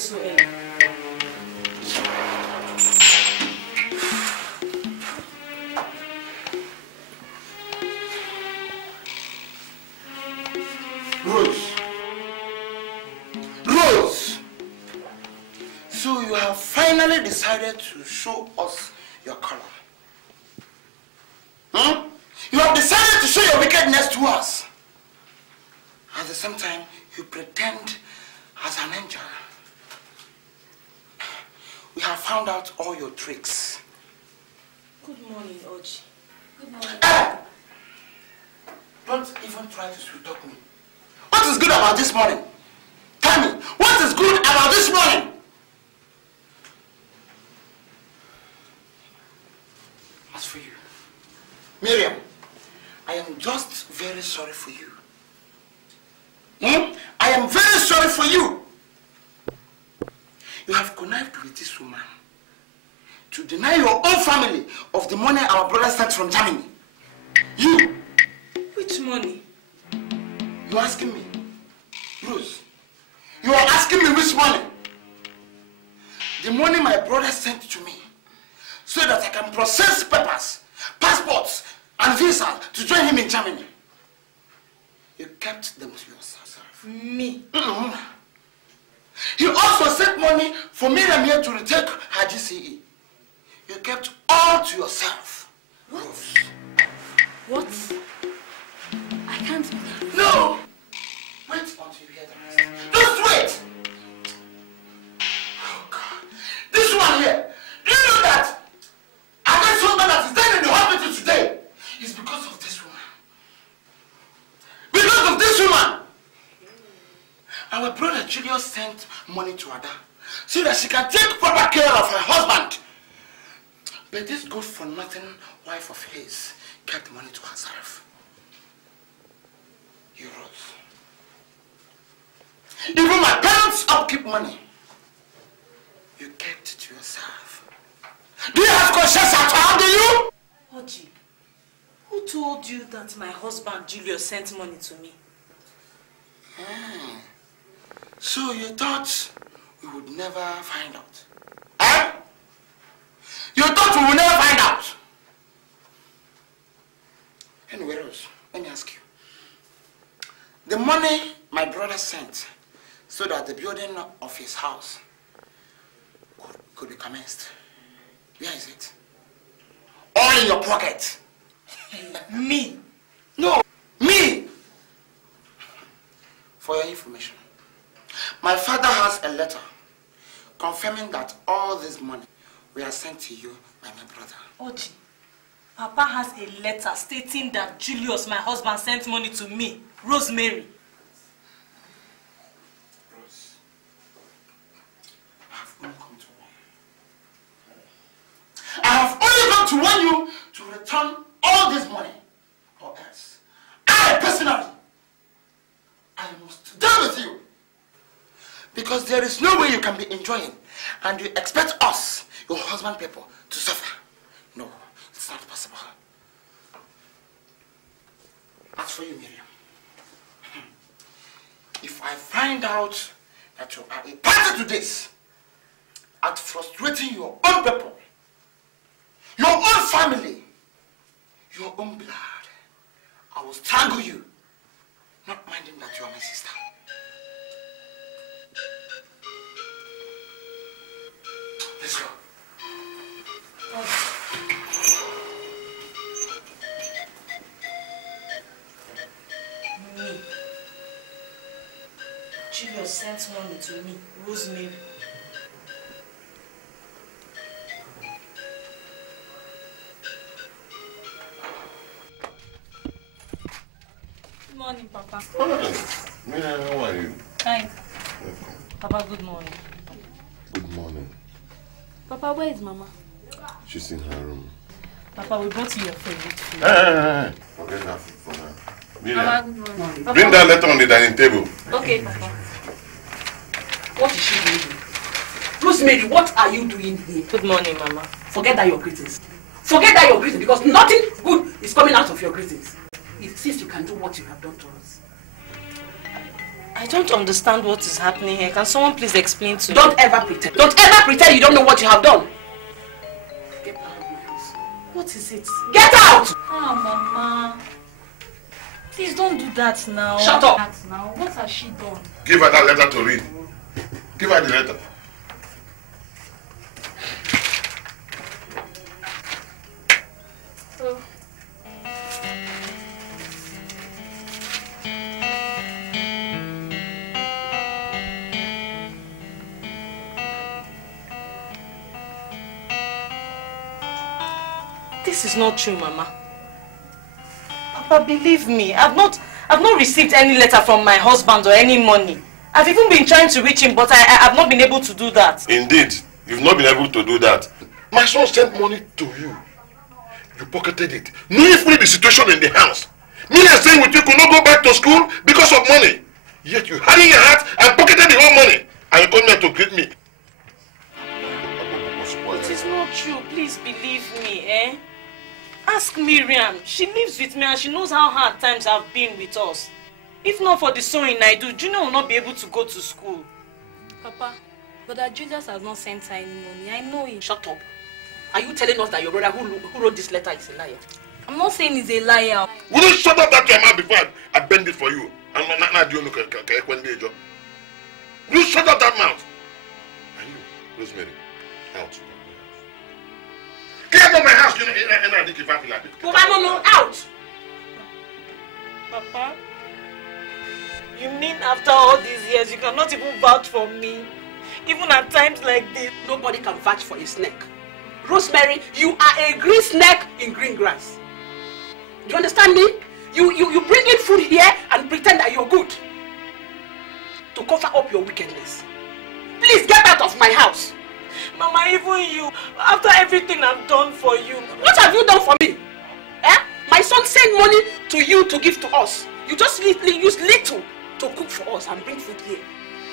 so early? Rose. Rose! So you have finally decided to show us your color. Hmm? You have decided to show your wickedness to us. At the same time, you pretend as an angel. We have found out all your tricks. Good morning, Oji. Good morning. Don't even try to sweet talk me. What is good about this morning? Tell me, what is good about this morning? As for you, Miriam, I am just very sorry for you. I am very sorry for you. You have connived with this woman to deny your own family of the money our brother sent from Germany. You! Which money? You asking me? Rose, you are asking me which money? The money my brother sent to me so that I can process papers, passports, and visas to join him in Germany. You kept them to yourself. Me? You also sent money for Miriam here to retake her GCE. You kept all to yourself. Rose. What? I can't believe. No! Wait until you hear the rest. Just wait! Oh God. This one here, do you know that this woman that is dead in the hospital today is because of this woman? Because of this woman! Our brother Julius sent money to Ada so that she can take proper care of her husband. But this good-for-nothing wife of his kept money to herself. You Rose. Even my parents upkeep money. You kept it to yourself. Do you have conscience at all, do you? Oji, who told you that my husband Julius sent money to me? So you thought we would never find out? Eh? You thought we would never find out? Anyway, Rose, let me ask you. The money my brother sent so that the building of his house could be commenced, where is it? All in your pocket. Me? No, me! For your information, my father has a letter confirming that all this money were sent to you by my brother. Oji, Papa has a letter stating that Julius, my husband, sent money to me, Rosemary. Rose, I have only come to warn you. I have only come to warn you to return all this money, or else I personally, I must deal with you. Because there is no way you can be enjoying and you expect us, your husband people, to suffer. No, it's not possible. As for you, Miriam, if I find out that you are a party to this, at frustrating your own people, your own family, your own blood, I will strangle you, not minding that you are my sister. Let's go. Me. Julius sent money to me, Rosemary. Good morning, Papa. Miriam, how are you? Fine. Welcome. Papa, good morning. Good morning. Papa, where is Mama? She's in her room. Papa, we brought you your favorite food. Hey. Forget that food for now. Miriam, Mama, good morning. bring that letter on the dining table. Okay, Papa. What is she doing here? Rosemary, what are you doing here? Good morning, Mama. Forget that your greetings. Forget that your greetings, because nothing good is coming out of your greetings. Since you can do what you have done to us. I don't understand what is happening here. Can someone please explain to me? Don't ever pretend. Don't ever pretend you don't know what you have done. Get out of my house. What is it? Get out! Ah, Mama. Please don't do that now. Shut up! Now. What has she done? Give her that letter to read. Give her the letter. Oh. This is not true, Mama. Papa, believe me, I've not received any letter from my husband or any money. I've even been trying to reach him, but I have not been able to do that. Indeed, you've not been able to do that. My son sent money to you. You pocketed it, knowing fully the situation in the house. Me and saying with you could not go back to school because of money. Yet you had in your heart and pocketed the whole money. And you come here to greet me. It is not true. Please believe me, eh? Ask Miriam. She lives with me and she knows how hard times have been with us. If not for the sewing I do, Junior will not be able to go to school. Papa, Brother Julius has not sent her any money. I know it. Shut up. Are you telling us that your brother who wrote this letter is a liar? I'm not saying he's a liar. Will you shut up that your mouth before I bend it for you? I'm not doing it. Will you shut up that mouth? And you, Rosemary, out. Get out of my house, and I think if I feel like it. No, out! Papa, you mean after all these years you cannot even vouch for me? Even at times like this? Nobody can vouch for a snake. Rosemary, you are a green snake in green grass. Do you understand me? You bring in food here and pretend that you're good to cover up your wickedness. Please get out of my house. Mama, even you, after everything I've done for you. What have you done for me? Eh? My son sent money to you to give to us. You just use little to cook for us and bring food here.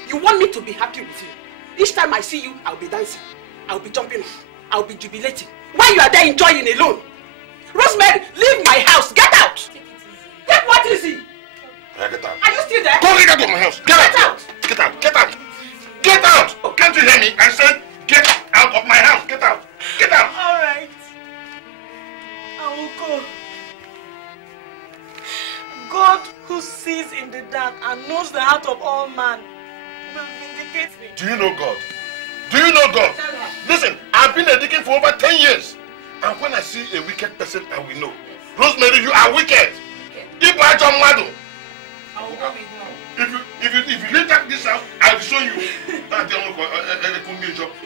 You want me to be happy with you. Each time I see you, I'll be dancing. I'll be jumping. I'll be jubilating. While you are there enjoying alone. Rosemary, leave my house. Get out. Take it easy. Get what easy? Get out. Are you still there? Go get out of my house. Get out. Get out. Get out. Get out. Oh, can't you hear me? I said get out of my house. Get out. Get out. All right. I will go. God who sees in the dark and knows the heart of all man will vindicate me. Do you know God? Do you know God? Listen, I've been a deacon for over 10 years. And when I see a wicked person, I will know. Rosemary, you are wicked. If I don't mad, I will go with you. if you leave this house, I will show you. Get out!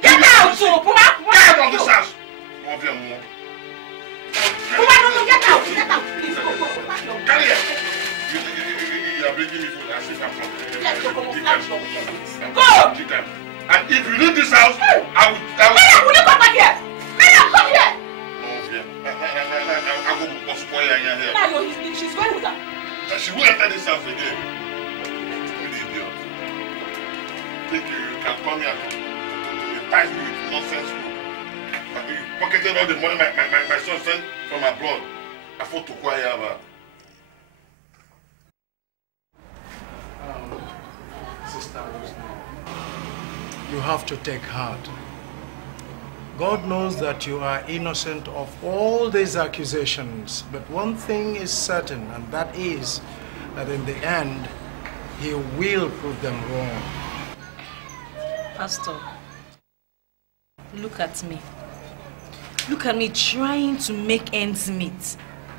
Get out of this house! No, get out! Get out! Please, go. Carry it! You are bringing me food as if I'm from Let's go. Go! And if you leave this house, I will... Miriam, will you come back here? Miriam, come here! I go to Bosco here. Now, she's going with her. She will enter this house again. Stupid idiot. Think you can come here to entice me with nonsense food. You pocketed all the money my son sent from abroad. I thought to acquire about. Sister Rosemary, you have to take heart. God knows that you are innocent of all these accusations, but one thing is certain, and that is that in the end, He will prove them wrong. Pastor, look at me. Look at me trying to make ends meet,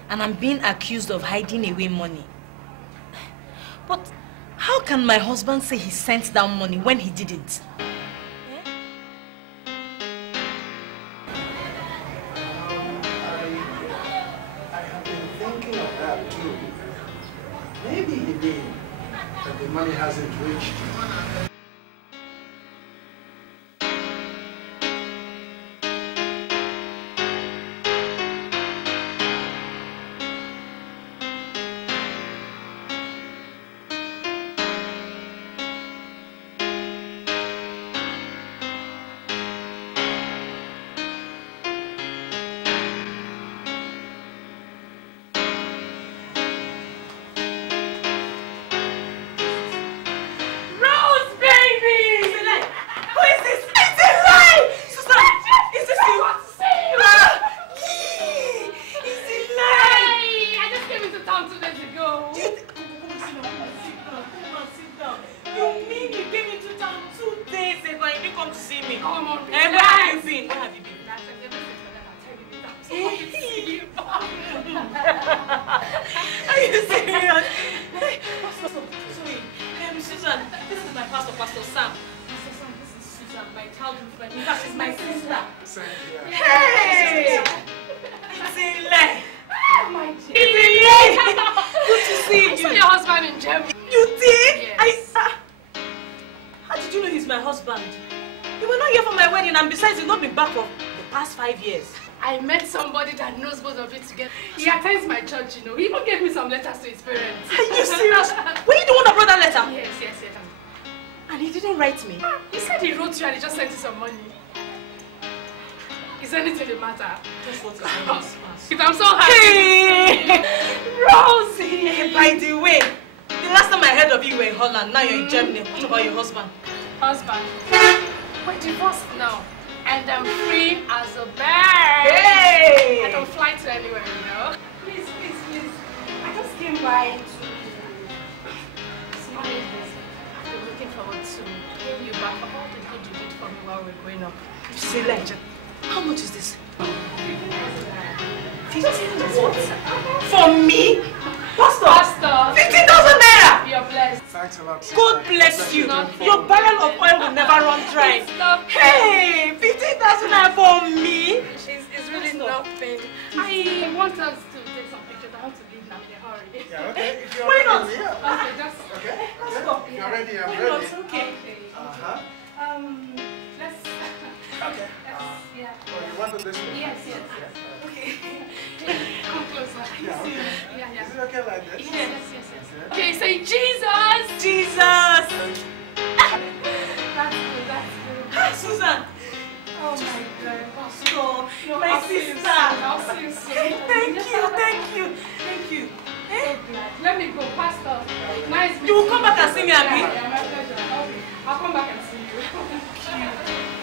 and I'm being accused of hiding away money. But how can my husband say he sent down money when he didn't? Maybe he did, but the money hasn't reached you. Are you serious? Pastor, sorry. Susan, this is my pastor, Pastor Sam. Pastor Sam, this is Susan, my childhood friend. In fact, she's my sister. Hey! It's a lie. Oh, my dear. It's a lie. Good to see you. I saw your husband in Germany. You did? Yes. How did you know he's my husband? You were not here for my wedding, and besides, you've not been back for the past 5 years. I met somebody that knows both of you together. He attends my church, you know. He even gave me some letters to his parents. Are you serious? Were you the one that brought that letter? Yes, yes, yes. And he didn't write me? He said he wrote you and he just sent you some money. Is anything the matter? Just what is I'm so happy. Hey! Rosie! By the way, the last time I heard of you were in Holland, now you're in Germany. What about your husband? Husband? We're divorced now. And I'm free as a bird. Hey! I can fly to anywhere, you know. Please, please, please. I just came by to... I've been looking forward to paying you back for all the good you did for me while we were growing up. Say, legend. How much is this? 15 what? For me? Pastor! 15,000 naira! You're blessed. Thanks a lot. God bless you. Your barrel of oil will never run dry. Hey, 15,000 naira for me? It's really nothing. I want us to take some pictures. I want to leave now in a hurry. Yeah, okay. If you're Why not? ready, yeah. Okay, just... Okay. Let's go. If you're ready, I'm Why ready. not? Okay. Let's... Okay. Yeah. Well, you want to this way? Yes, yes. Okay. Come closer. Yeah, okay. Yeah, yeah. Is it okay like this? Yes, yes, yes, yes. Okay, say Jesus! Jesus! That's good, that's good. Hi, Susan! Oh my God. Pastor, my I'll see you sister! soon. I'll see you soon. Thank you, thank you, thank you. So glad. Let me go, Pastor. Nice. You will come back and see me, Abby? Yeah, my pleasure. Okay. I'll come back and see you.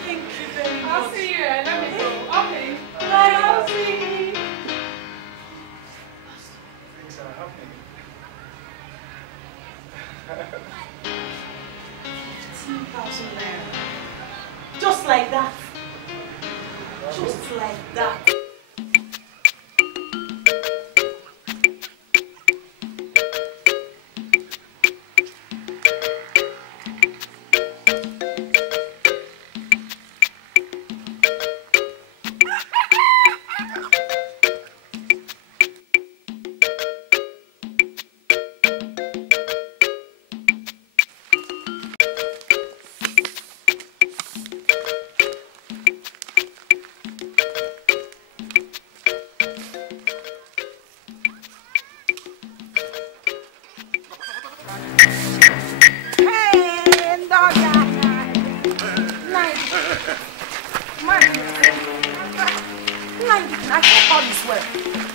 Thank you very much. I'll see you. Let me go. Okay. Bye, I'll see you. Things are happening. 15,000 naira. Just like that. Just like that.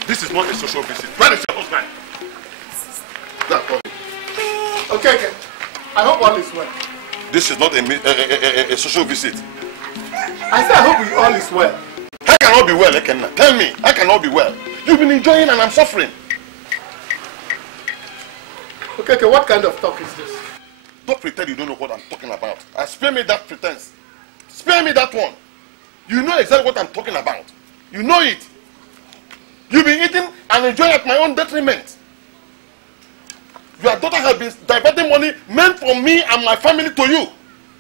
This is not a social visit. Where is your husband? Okay, okay. I hope all is well. This is not a social visit. I said I hope all is well. I cannot be well, Ekenna. Tell me, I cannot be well. You've been enjoying and I'm suffering. Okay, okay, what kind of talk is this? Don't pretend you don't know what I'm talking about. Spare me that pretense. Spare me that one. You know exactly what I'm talking about. You know it. You've been eating and enjoying at my own detriment. Your daughter has been diverting money meant for me and my family to you.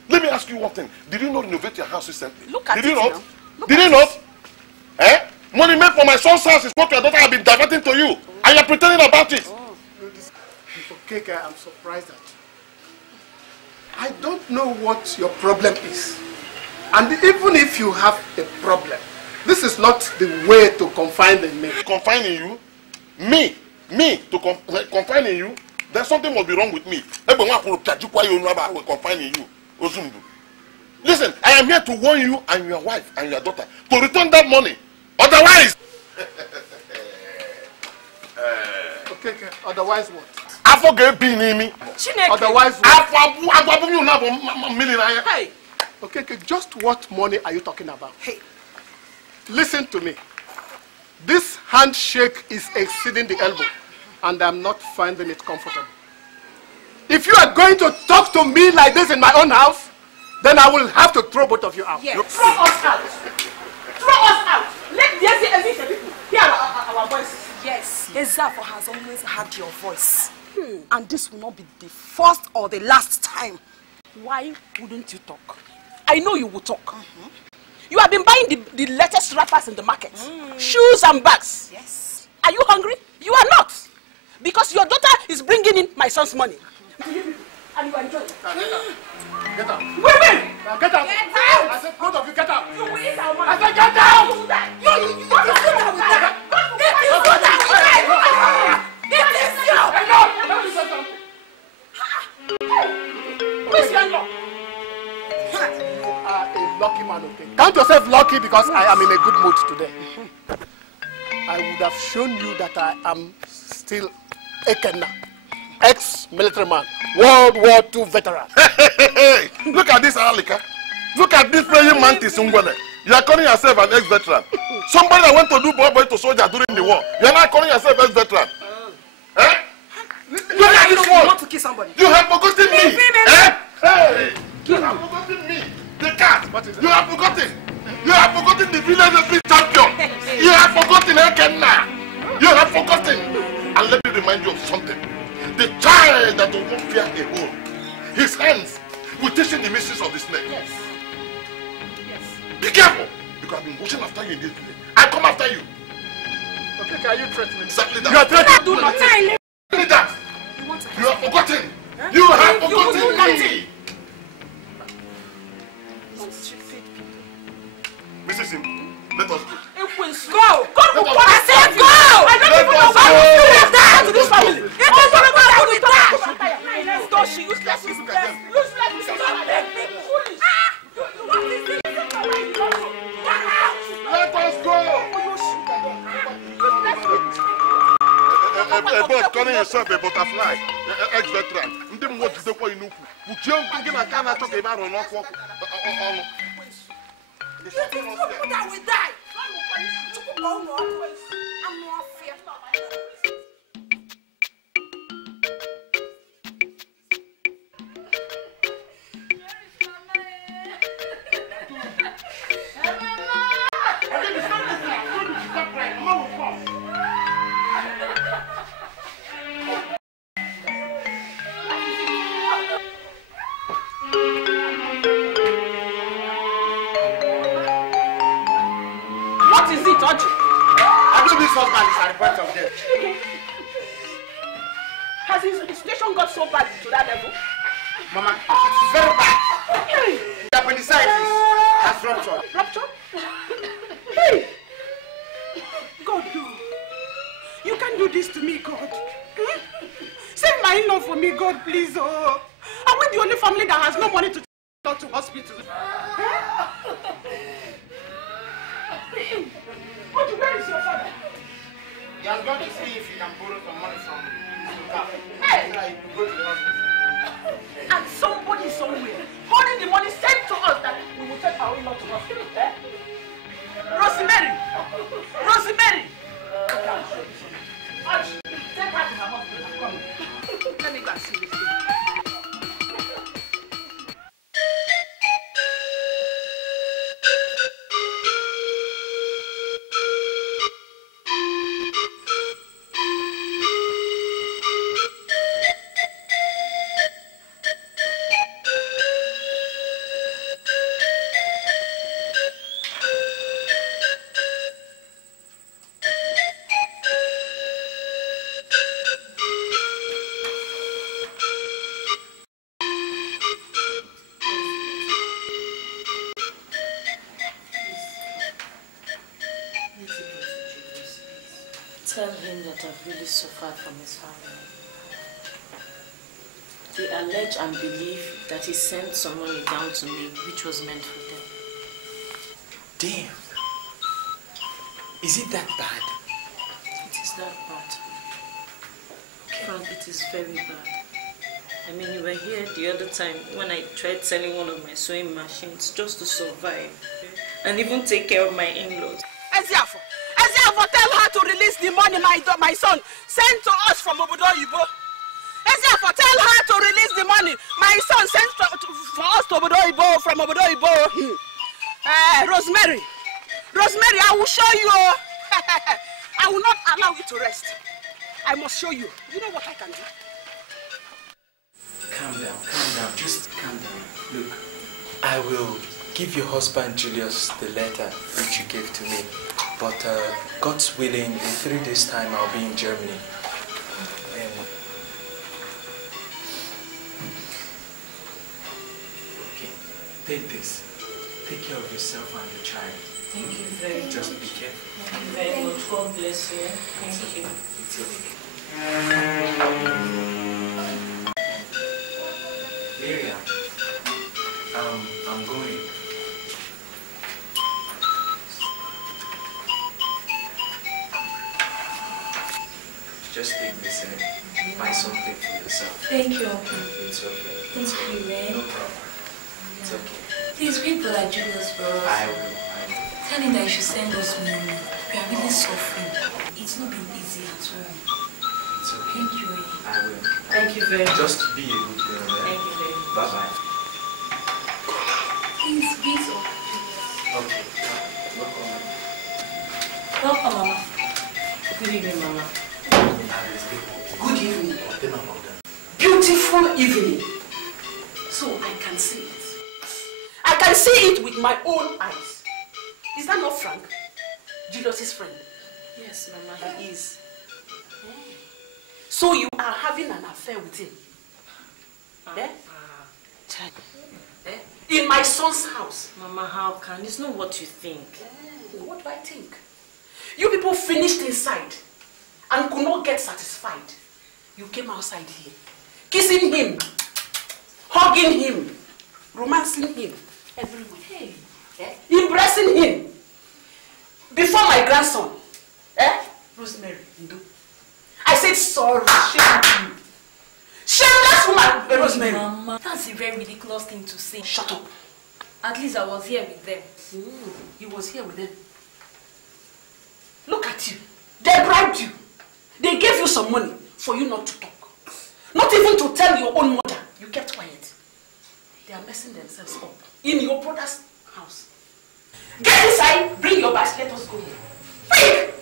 Let me ask you one thing. Did you not renovate your house recently? Look at Did it you not? now. Did you not? Eh? Money meant for my son's house is what your daughter has been diverting to you. And you're pretending about it. Okay, I'm surprised at you. I don't know what your problem is. And even if you have a problem, this is not the way to confine in me. Confine in you? Me to confine in you? Then something must be wrong with me. Confine in you. Ozumbu. Listen, I am here to warn you and your wife and your daughter to return that money. Otherwise... Okay, otherwise what? Otherwise what? Hey! Okay, just what money are you talking about? Hey! Listen to me. This handshake is exceeding the elbow, and I'm not finding it comfortable. If you are going to talk to me like this in my own house, then I will have to throw both of you out. Yes. Throw us out. Throw us out. Let the people hear our voices. Yes, Ezafo has always had your voice. And this will not be the first or the last time. Why wouldn't you talk? I know you will talk. You have been buying the latest wrappers in the market. Shoes and bags. Yes. Are you hungry? You are not. Because your daughter is bringing in my son's money. And you are enjoying it. Get out. Wait! Get out. Get out! I said, both of you get out. You will eat our money. I said, get out. You want to sit down with that? Where's your law? You are a lucky man, okay? Count yourself lucky because I am in a good mood today. I would have shown you that I am still a Kenna, ex-military man, World War II veteran. Hey, look at this Alika. Look at this praying mantis Ungwane. You are calling yourself an ex-veteran. Somebody that went to do boy to soldier during the war. You are not calling yourself ex-veteran. Eh? You want to kill somebody. You have forgotten me. Eh? Hey! You have forgotten me. The cat. What is it? You have forgotten. You have forgotten the village of champion. You have forgotten Ekenna. You have forgotten. And let me remind you of something. The child that does not fear a hole, his hands will teach the mysteries of the snake. Yes. Yes. Be careful. Because I've been watching after you in this village. I come after you. Okay, are you threatening me? Exactly that. You are threatening Do not say that. You have forgotten. Huh? You have forgotten me. Mrs. Sim, let us go. Go! I said go! I don't even know why you do that to this family. It is what about with that? Don't she useless? Foolish. What is this? Let us go. A bird calling yourself a butterfly, ex-veteran. Ndem what is the point you know? Ukiyo ngina kana toke ba ro no ko. That will die. I'm not fear. What is it, Oji? I know this husband is at the point of death. Has his situation got so bad to that level? Mama, it's very bad. The appendicitis has ruptured. Rupture? Hey! God, no. You can't do this to me, God. Save my in-law for me, God, please. Oh. Are we the only family that has no money to go to hospital? What, where is your father? He has gone to see if he can borrow some money from his car. Hey! So that he will go to the hospital. And somebody somewhere holding the money sent to us that we will take our in-law to hospital. Eh? Rosemary! Rosemary! Take her to the hospital. Come. Let me go and see this thing. Tell him that I've really suffered from his family. They allege and believe that he sent some money down to me, which was meant for them. Damn. Is it that bad? It is that bad. Frank, it is very bad. I mean, you were here the other time when I tried selling one of my sewing machines just to survive and even take care of my in-laws. Eziafo, tell her to release the money my son sent to us from Obodo Oyibo. Eziafo, tell her to release the money my son sent for us to Obodo Oyibo from Obodo Oyibo. Rosemary, I will show you. I will not allow you to rest. I must show you. You know what I can do? Calm down, just calm down. Look, I will give your husband Julius the letter which you gave to me. But God's willing, in 3 days' time I'll be in Germany. Okay, take this. Take care of yourself and your child. Thank you very much. Just be careful. Thank you very much. God bless you. Thank you. It's okay. Miriam, I'm going. Just take this and buy something for yourself. Thank you, Uncle. It's okay. Thank you, man. No problem. It's okay. Please greet Brother Julius for us. I will. Tell him that he should send us money. We are really suffering. It's not been easy at all. It's okay. Thank you. I will. Thank you very much. Just be a good girl. Thank you very much. Bye-bye. Please greet us. Okay. Welcome. Welcome, Mama. Good evening, Mama. Good evening. Beautiful evening. So I can see it. I can see it with my own eyes. Is that not Frank? Julius's friend? Yes, Mama, he is. So you are having an affair with him? Eh? In my son's house? Mama, how can? It's not what you think. What do I think? You people finished inside and could not get satisfied. You came outside here, kissing him, hugging him, romancing him everywhere. Hey. Embracing him. Before my grandson, Rosemary, I said sorry, shame you. Shameless woman, Rosemary. Mama, that's a very ridiculous thing to say. Shut up. At least I was here with them. You was here with them. Look at you. They bribed you. They gave you some money for you not to talk. Not even to tell your own mother. You kept quiet. They are messing themselves up in your brother's house. Get inside, bring your bags, let us go. Quick!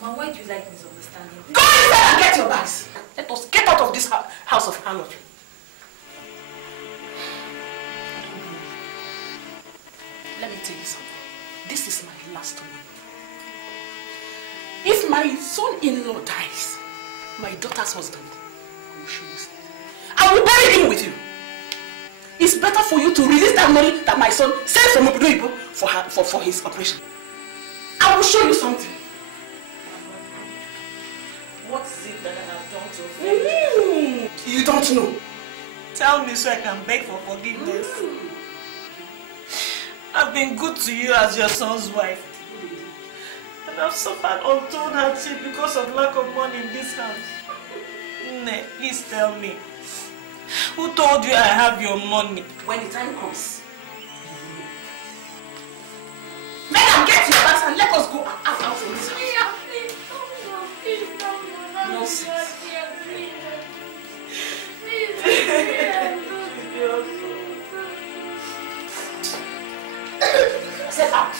Mama, why do you like misunderstanding? Go inside and get your bags. Let us get out of this house of harlotry. Let me tell you something. This is my last one. If my son-in-law dies, my daughter's husband, I will show you something. I will bury him with you. It's better for you to release that money that my son sent from Obodo for his operation. I will show you something. What is it that I have done to offend you? You don't know. Tell me so I can beg for forgiveness. I've been good to you as your son's wife. And I've suffered untold hardship because of lack of money in this house. Nne, please tell me. Who told you I have your money? When the time comes, Madam, get your bags and let us go out from this house. Nonsense. Step out.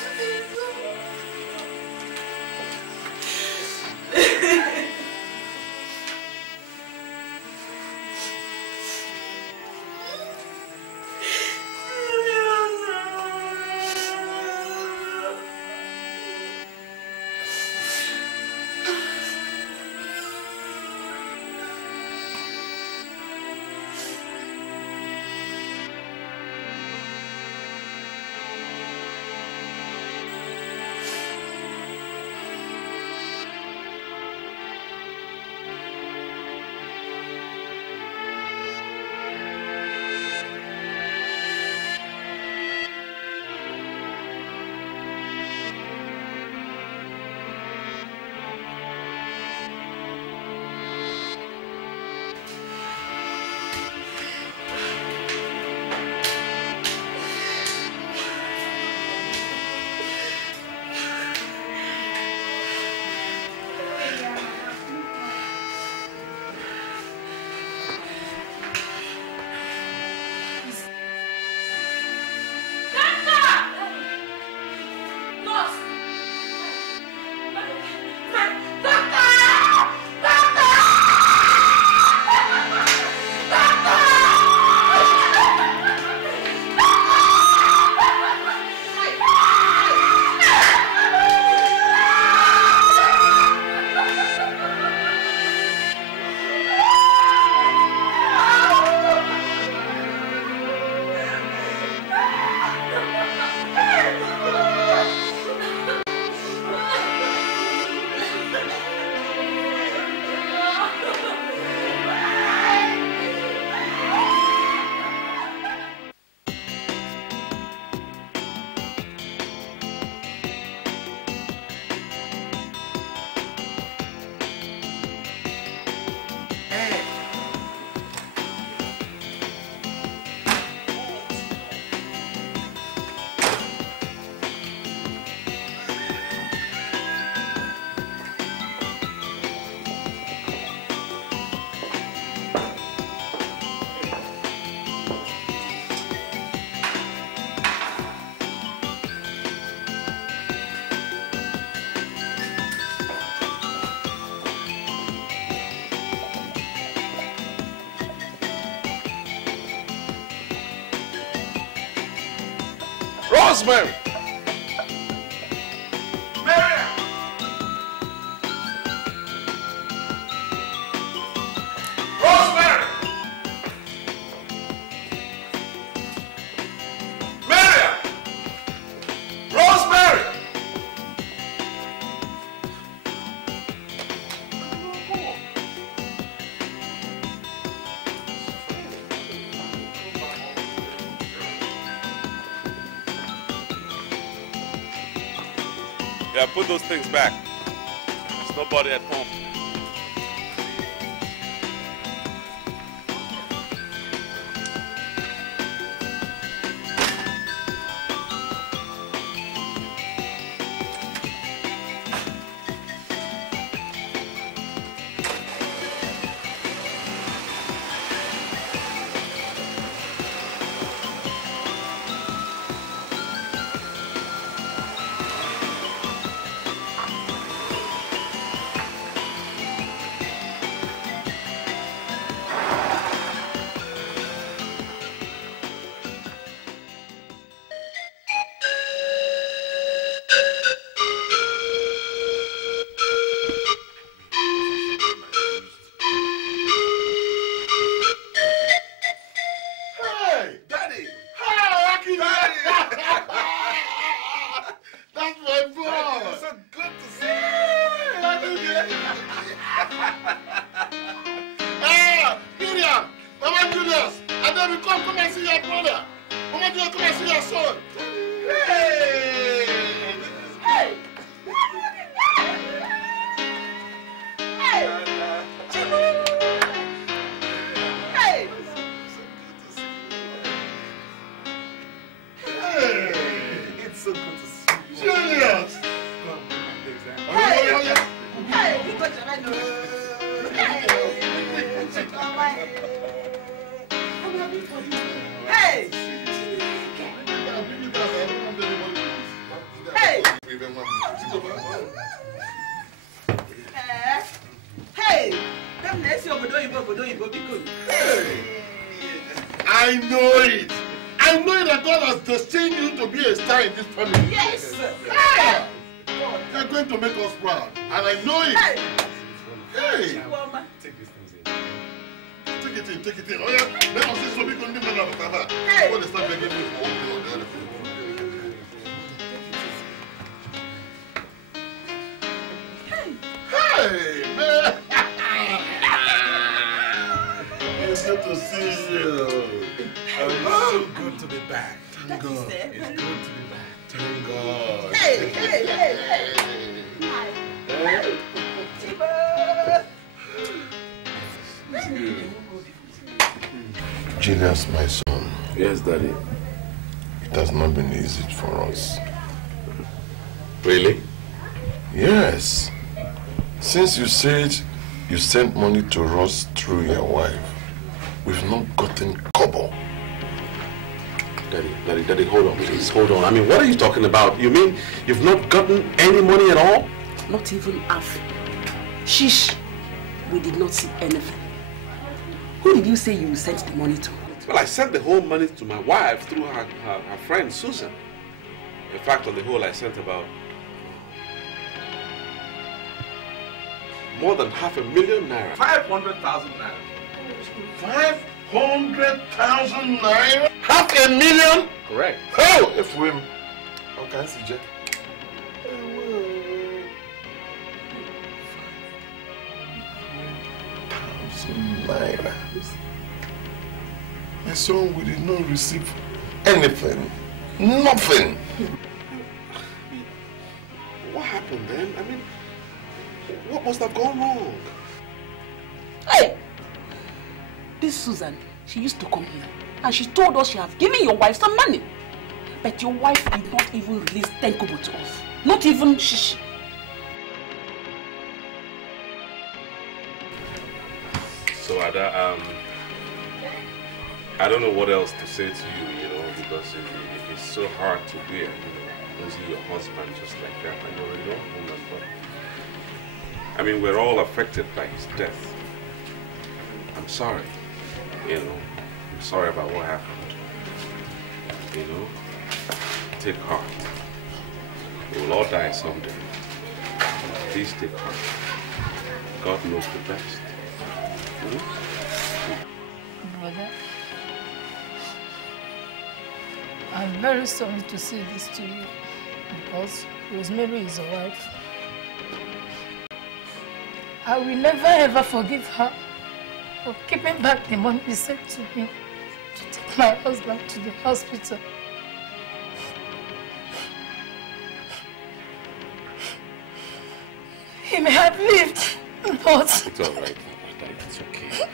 Rosemary! Mary! Rosemary! Mary! Rosemary! Yeah, put those things back. There's nobody at home. I know it. I know that God has destined you to be a star in this family. Yes. Hey. You're going to make us proud. And I know it. Hey. Hey. Take it in, take it in. Oh yeah. Let us see so we can do another. Hey. What is that begging me for? Hey, man. It's good to see you. It's so good to be back. Thank God. It's good to be back. Thank God. Hey, hey, hey, hey. Julius, my son. Yes, Daddy. It has not been easy for us. Really? Yes. Since you said you sent money to us through your wife, we've not gotten kobo. Daddy, hold on, please, hold on. I mean, what are you talking about? You mean you've not gotten any money at all? Not even half. Shish, we did not see anything. Who did you say you sent the money to? Well, I sent the whole money to my wife through her friend, Susan. In fact, on the whole, I sent about more than 500,000 naira. 500,000 naira. 500,000 naira? 500,000? Correct. Oh, if we... Okay, CJ. 500,000 naira. My son, we did not receive anything. Nothing. What happened then? I mean, what must have gone wrong? Hey! This Susan, she used to come here and she told us she has given your wife some money. But your wife did not even release 10 kobo to us. Not even shish. So Ada, I don't know what else to say to you, because it's so hard to bear, losing your husband just like that. I know you don't woman, but I mean, we're all affected by his death. I'm sorry, I'm sorry about what happened, take heart. We'll all die someday. Please take heart. God knows the best. Brother, I'm very sorry to say this to you because Rosemary is a wife. I will never ever forgive her for keeping back the money we sent to me to take my husband to the hospital. He may have lived, but... It's all right, it's okay.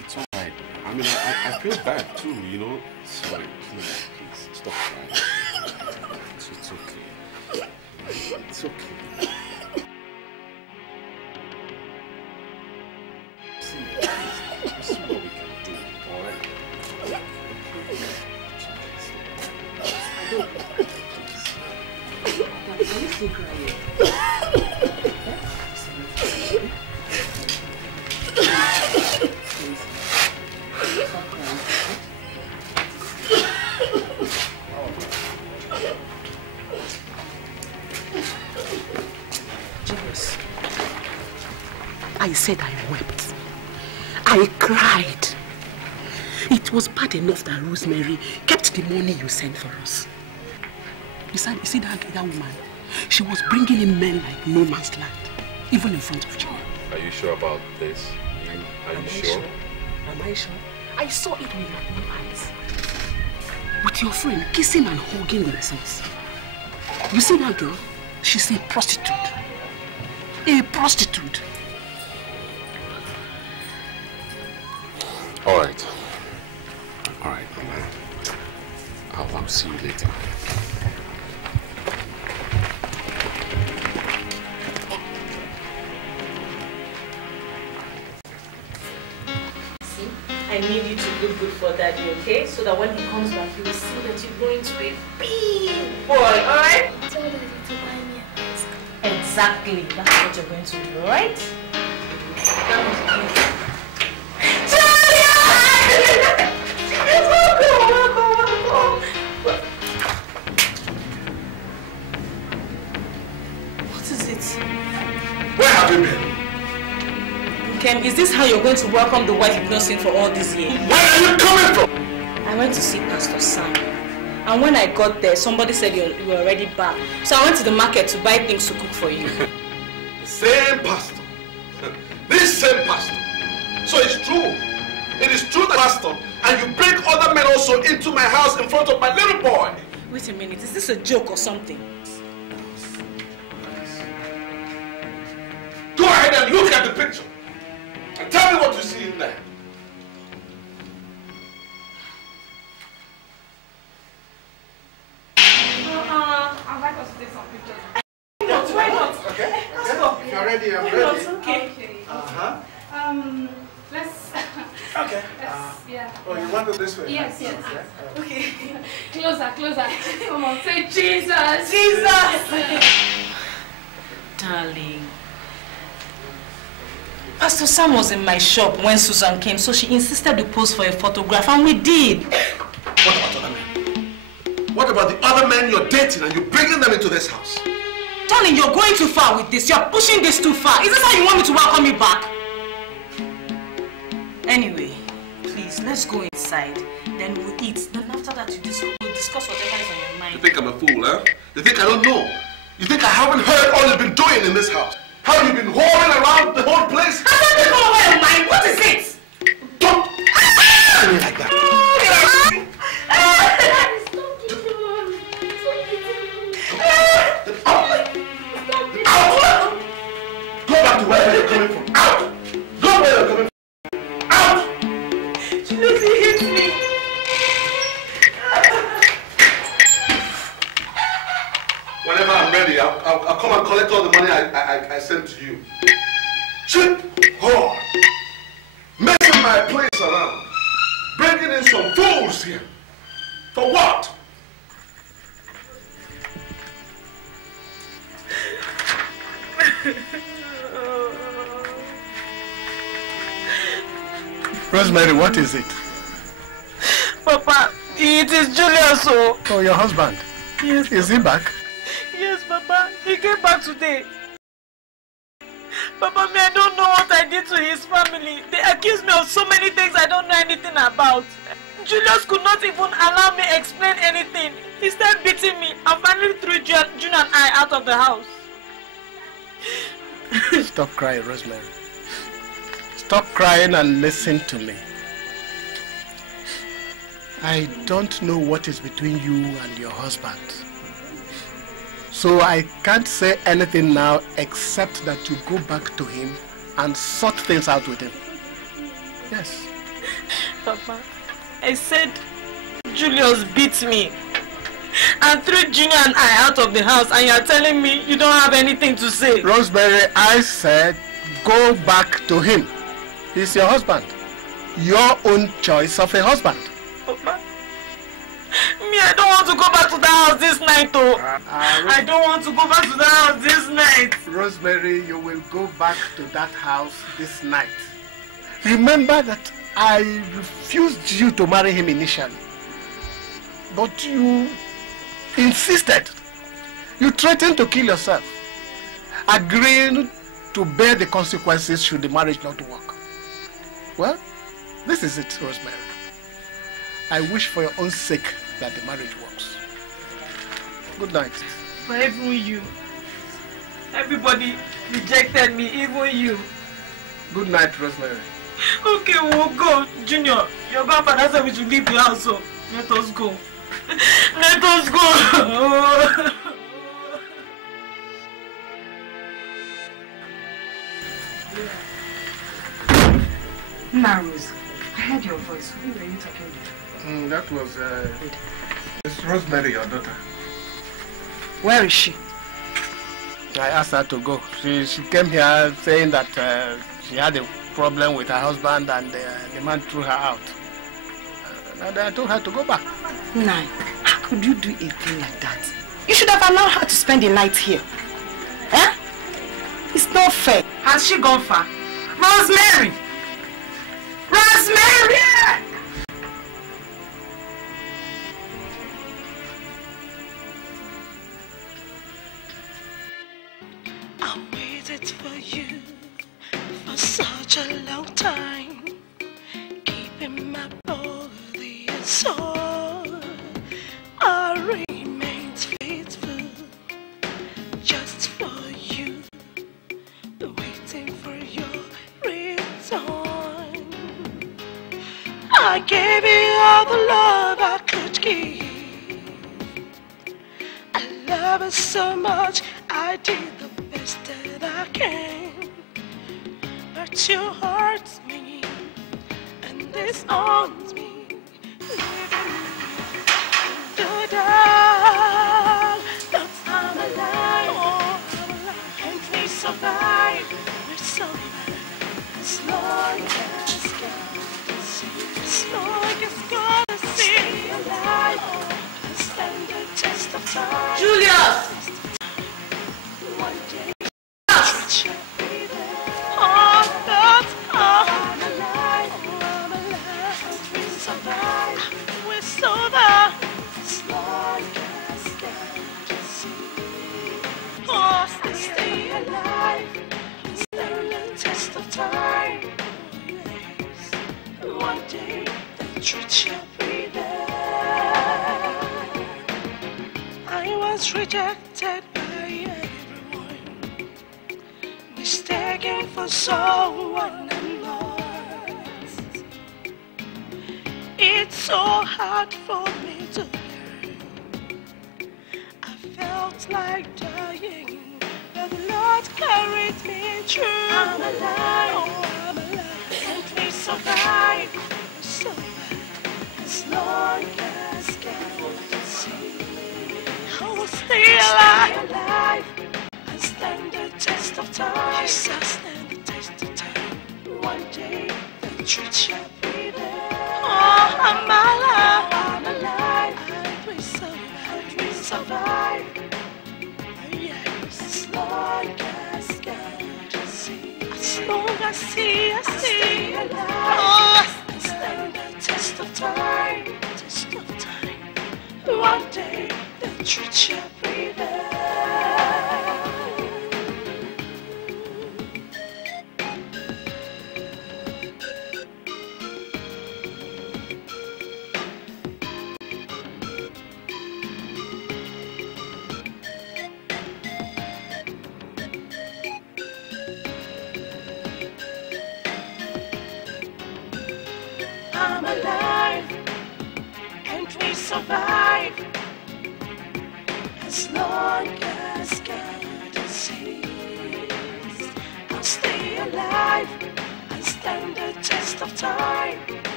It's all right. I mean, I feel bad too, you know. Sorry, please, stop crying. It's okay. It's okay. See what we can do, all right? Are you still crying? I said I wept. I cried. It was bad enough that Rosemary kept the money you sent for us. You see that woman? She was bringing in men like no man's land, even in front of Chioma. Are you sure about this? Are you sure? Am I sure? I saw it with my own eyes. With your friend kissing and hugging themselves. You see that girl? She's a prostitute. A prostitute. All right. All right, Mama. I'll see you later. See, I need you to look good for Daddy, okay? So that when he comes back, he will see that you're going to be a big boy, all right? Tell Daddy to buy me a mask. Exactly. That's what you're going to do, all right? What is it? Where have you been? Kem, is this how you're going to welcome the wife you've not seen for all these years? Where are you coming from? I went to see Pastor Sam. And when I got there, somebody said you were already back. So I went to the market to buy things to cook for you. The same pastor. This same pastor. So it's true. It is true that pastor, and you bring other men also into my house in front of my little boy. Wait a minute, is this a joke or something? Go ahead and look at the picture. And tell me what you see in there. I'd like us to take some pictures. Why not? Okay. Let's go. If you're ready, I'm Why ready. not? Okay. Let's... Okay. yeah. Oh, you want it this way? Yes. Okay. Closer. Come on, say Jesus. Darling. Pastor Sam was in my shop when Susan came, so she insisted we pose for a photograph, and we did. What about other men? What about the other men you're dating and you're bringing them into this house? Darling, you're going too far with this. You're pushing this too far. Is this how you want me to welcome you back? Anyway, please, let's go inside. Then we'll eat. Then after that, we'll discuss whatever is on your mind. You think I'm a fool, huh? You think I don't know? You think I haven't heard all you've been doing in this house? How you've been whoring around the whole place? I don't think over your mind. What is it? Don't say me like that. Out! Go back to where you're coming from. Out! Go where you're coming from. Out! She knows he hates me. Whenever I'm ready, I'll come and collect all the money I sent to you. Cheap whore! Messing my place around. Bringing in some fools here. For what? Rosemary, what is it? Papa, It is Julius. Oh, your husband? Yes. Is he back? Yes, Papa. He came back today. Papa, I don't know what I did to his family. They accuse me of so many things I don't know anything about. Julius could not even allow me explain anything. He started beating me and finally threw June and I out of the house. Stop crying, Rosemary. Stop crying and listen to me. I don't know what is between you and your husband. So I can't say anything now except that you go back to him and sort things out with him. Yes. Papa, I said Julius beat me and threw Junior and I out of the house, and you're telling me you don't have anything to say. Rosemary, I said go back to him. He's your husband. Your own choice of a husband. Papa, me, I don't want to go back to the house this night, I don't want to go back to the house this night. Rosemary, you will go back to that house this night. Remember that I refused you to marry him initially. But you insisted. You threatened to kill yourself, agreeing to bear the consequences should the marriage not work. Well, this is it, Rosemary. I wish for your own sake that the marriage works. Good night. But even you. Everybody rejected me, even you. Good night, Rosemary. Okay, we'll go. Junior, your grandfather said we should leave the house, so let us go. Let us go. Narrows, I heard your voice. Who were you talking to? That was Miss Rosemary, your daughter. Where is she? I asked her to go. She came here saying that she had a problem with her husband and the man threw her out. And I told her to go back. Nine, how could you do a thing like that? You should have allowed her to spend the night here. Eh? It's not fair. Has she gone far? Rosemary! Rosemary! I waited for you for such a long time, keeping my body and soul. I remained faithful just for you, waiting for your return. I gave you all the love I could give. I love her so much, I did the best that I can. But you hurt me, and this owns me. Leaving me to die, but I'm alive. Oh, I'm alive. And we survive, as long as God is here, as long as God is here, alive. I stand the test of time. Julius! One day, treat you be there. Oh, but I'm alive. I'm alive. And we survive. We survive. As long as God is here. Oh, I stay alive. I stand the test of time. Yes. One day, the truth shall be there. I was rejected by everyone, mistaken for someone I'm lost. It's so hard for me to learn. I felt like dying, but the Lord carried me through. I'm alive, oh, I'm alive, and we survive. We survive as long as God is here. I will stay alive. I stand the test of time. Yes, I stand the test of time. One day the truth shall be there. Oh, I'm alive. I'm alive. And we survive. We survive. Yes, as long as God is here. As long as I see. I stay alive. Oh, I stand the test of time. Test of time. truth shall prevail. I'm alive, and we survive. As long as God exists, I'll stay alive and stand the test of time.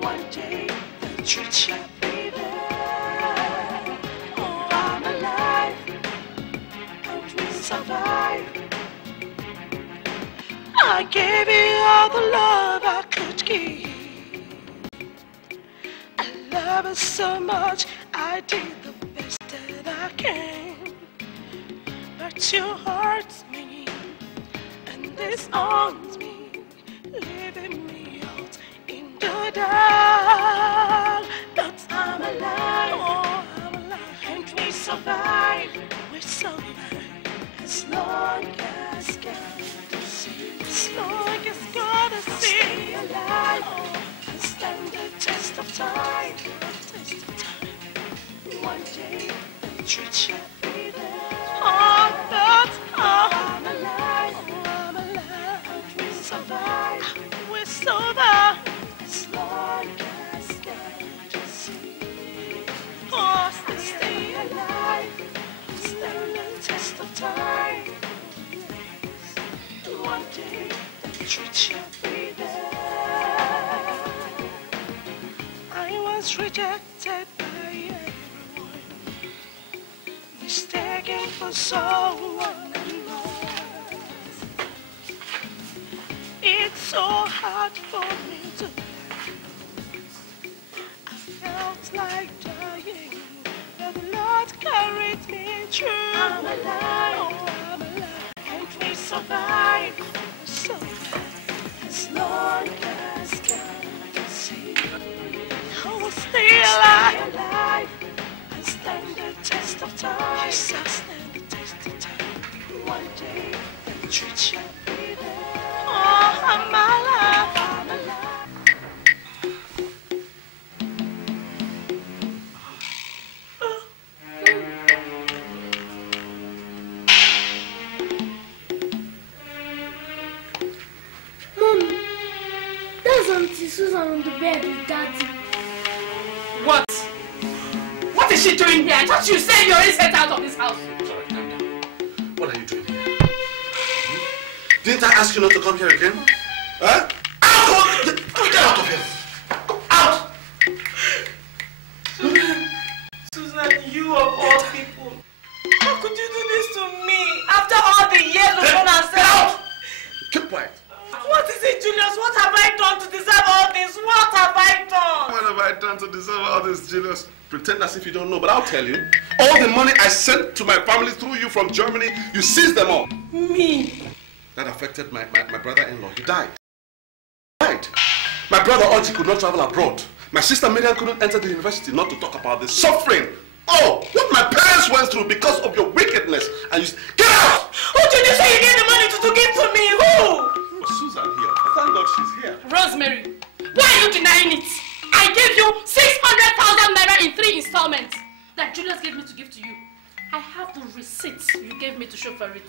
One day the truth shall prevail. Oh, I'm alive, and we survive. I gave you all the love I could give. I love her so much, I did the best that I can. But you hurt me, and disowns me, leaving me out in the dark. But I'm alive, oh, I'm alive, and we survive, we survive. As long as God as long as God is stay alive, and stand the test of time. One day the truth shall prevail. Oh, but I'm alive, I'm alive, and we survive, we survive. As long as God is oh, stay alive, and stand the test of time. One day the truth shall prevail. I was rejected by everyone, mistaken for someone else. It's so hard for me to bear. I felt like dying, but the Lord carried me through. I'm alive, oh, I'm alive. We survive, as long as God sees. I will stay alive, and stand the test of time. Yes, I'll stand the test of time. One day the truth shall prevail. Oh, I'm alive, I'm alive. Auntie Susan on the bed with Daddy. What? What is she doing here? I thought you said you're already sent out of this house. Sorry, calm down. What are you doing here? Didn't I ask you not to come here again? Huh? Out! Get out of here! Out! Susan, you of all people. How could you do this to me? After all the years we've known ourselves. Get out! Keep quiet. What is it, Julius? What have I done to deserve all this? What have I done? What have I done to deserve all this, Julius? Pretend as if you don't know, but I'll tell you. All the money I sent to my family through you from Germany, you seized them all. Me? That affected my brother-in-law. He died. My brother Oji could not travel abroad. My sister Miriam couldn't enter the university, not to talk about the suffering. Oh, what my parents went through because of your wickedness. And you get out! Who did you say you gave the money to give to me? Who? Susan here. Thank God she's here. Rosemary, why are you denying it? I gave you 600,000 naira in 3 installments that Julius gave me to give to you. I have the receipts you gave me to show for it.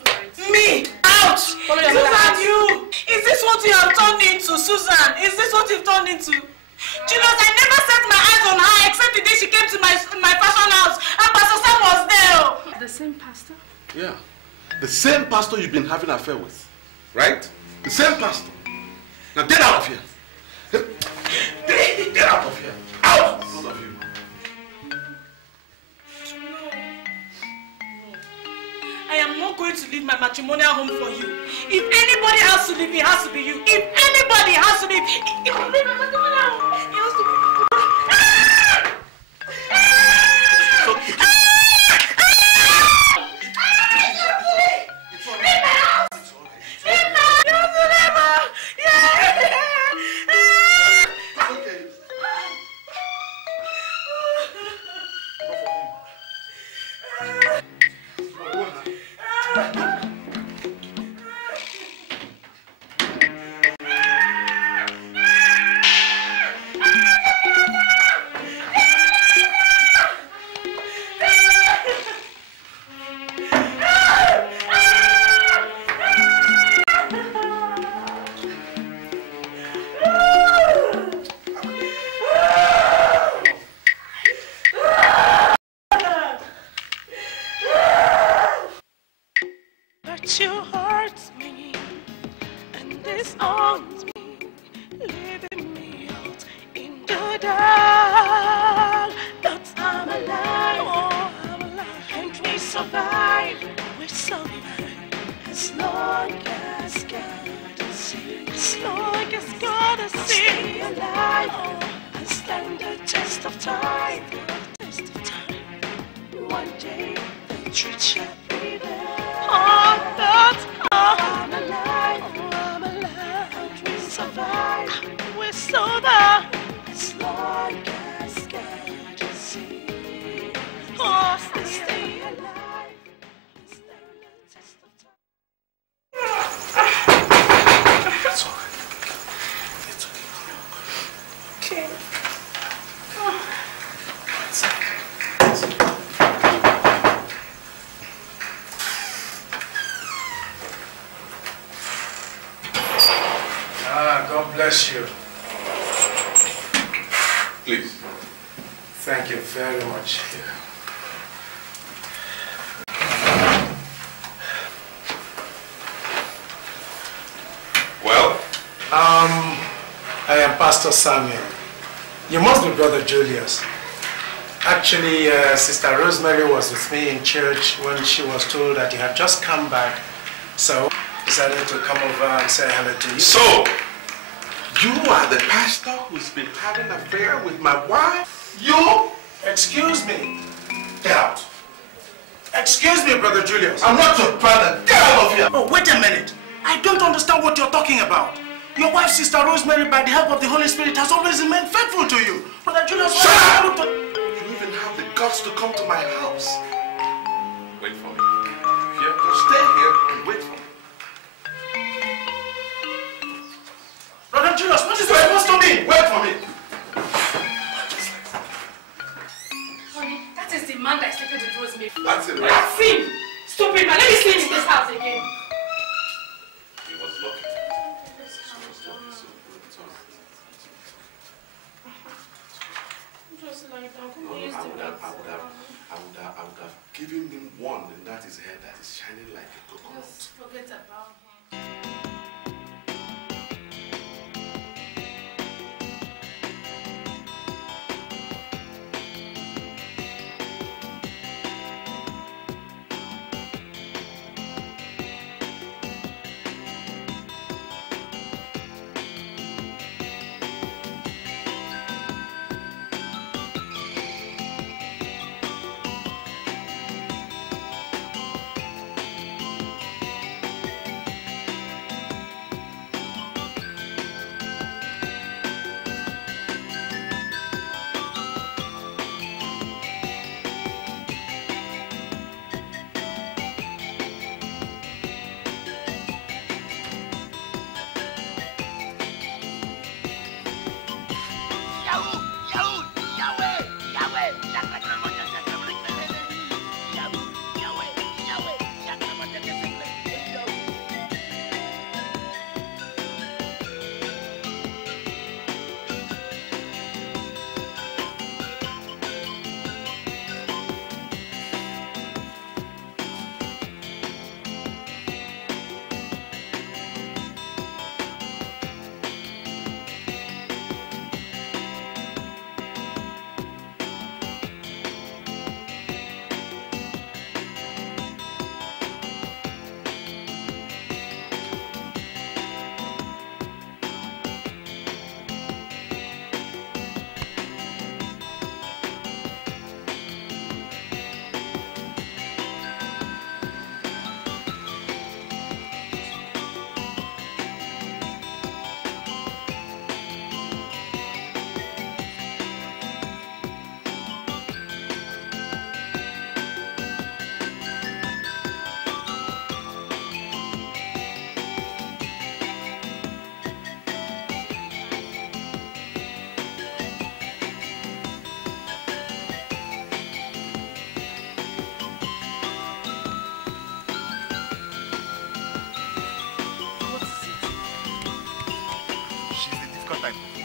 Me? Out! Susan, you! Is this what you have turned into, Susan? Is this what you've turned into? Julius, I never set my eyes on her except the day she came to my fashion house and Pastor Sam was there. The same pastor? Yeah. The same pastor you've been having an affair with. Right? The same pastor. Now get out of here. Get out of here. Out! All of you. I am not going to leave my matrimonial home for you. If anybody has to leave, it has to be you. If anybody has to leave, it will be my matrimonial home. It has to be you. But you hurt me and disowns me, leaving me out in the dark. But I'm alive, oh, I'm alive, and we survive. We survive as long as God is here. As long as God is here, stay alive. Oh, and stand the test of time. Test of time. One day the truth shall prevail. Oh, but I'm alive, oh, I'm alive, and we survive, we survive, as long as God is here. Oh, stay alive, stand the test of time. It's all right. It's okay. Okay. God bless you. Please. Thank you very much. Well? I am Pastor Samuel. You must be Brother Julius. Actually, Sister Rosemary was with me in church when she was told that you had just come back. So, decided to come over and say hello to you. So, you are the pastor who's been having an affair with my wife? You? Excuse me. Get out. Excuse me, Brother Julius. I'm not your brother. Get out of here. Oh, wait a minute. I don't understand what you're talking about. Your wife, Sister Rosemary, by the help of the Holy Spirit, has always remained faithful to you. Brother Julius, shut up! You even have the guts to come to my house. Wait for me. Here, just stay here and wait for me. Brother Julius, what is this supposed to mean? Wait for me. Honey, that is the man that is sleeping with Rosemary. That's it, right? That's him! Stupid man, let me see him in this house again. He was lucky. Just like that, come on, use I the would have given him one, and that is head that is shining like a coconut. Just forget about him.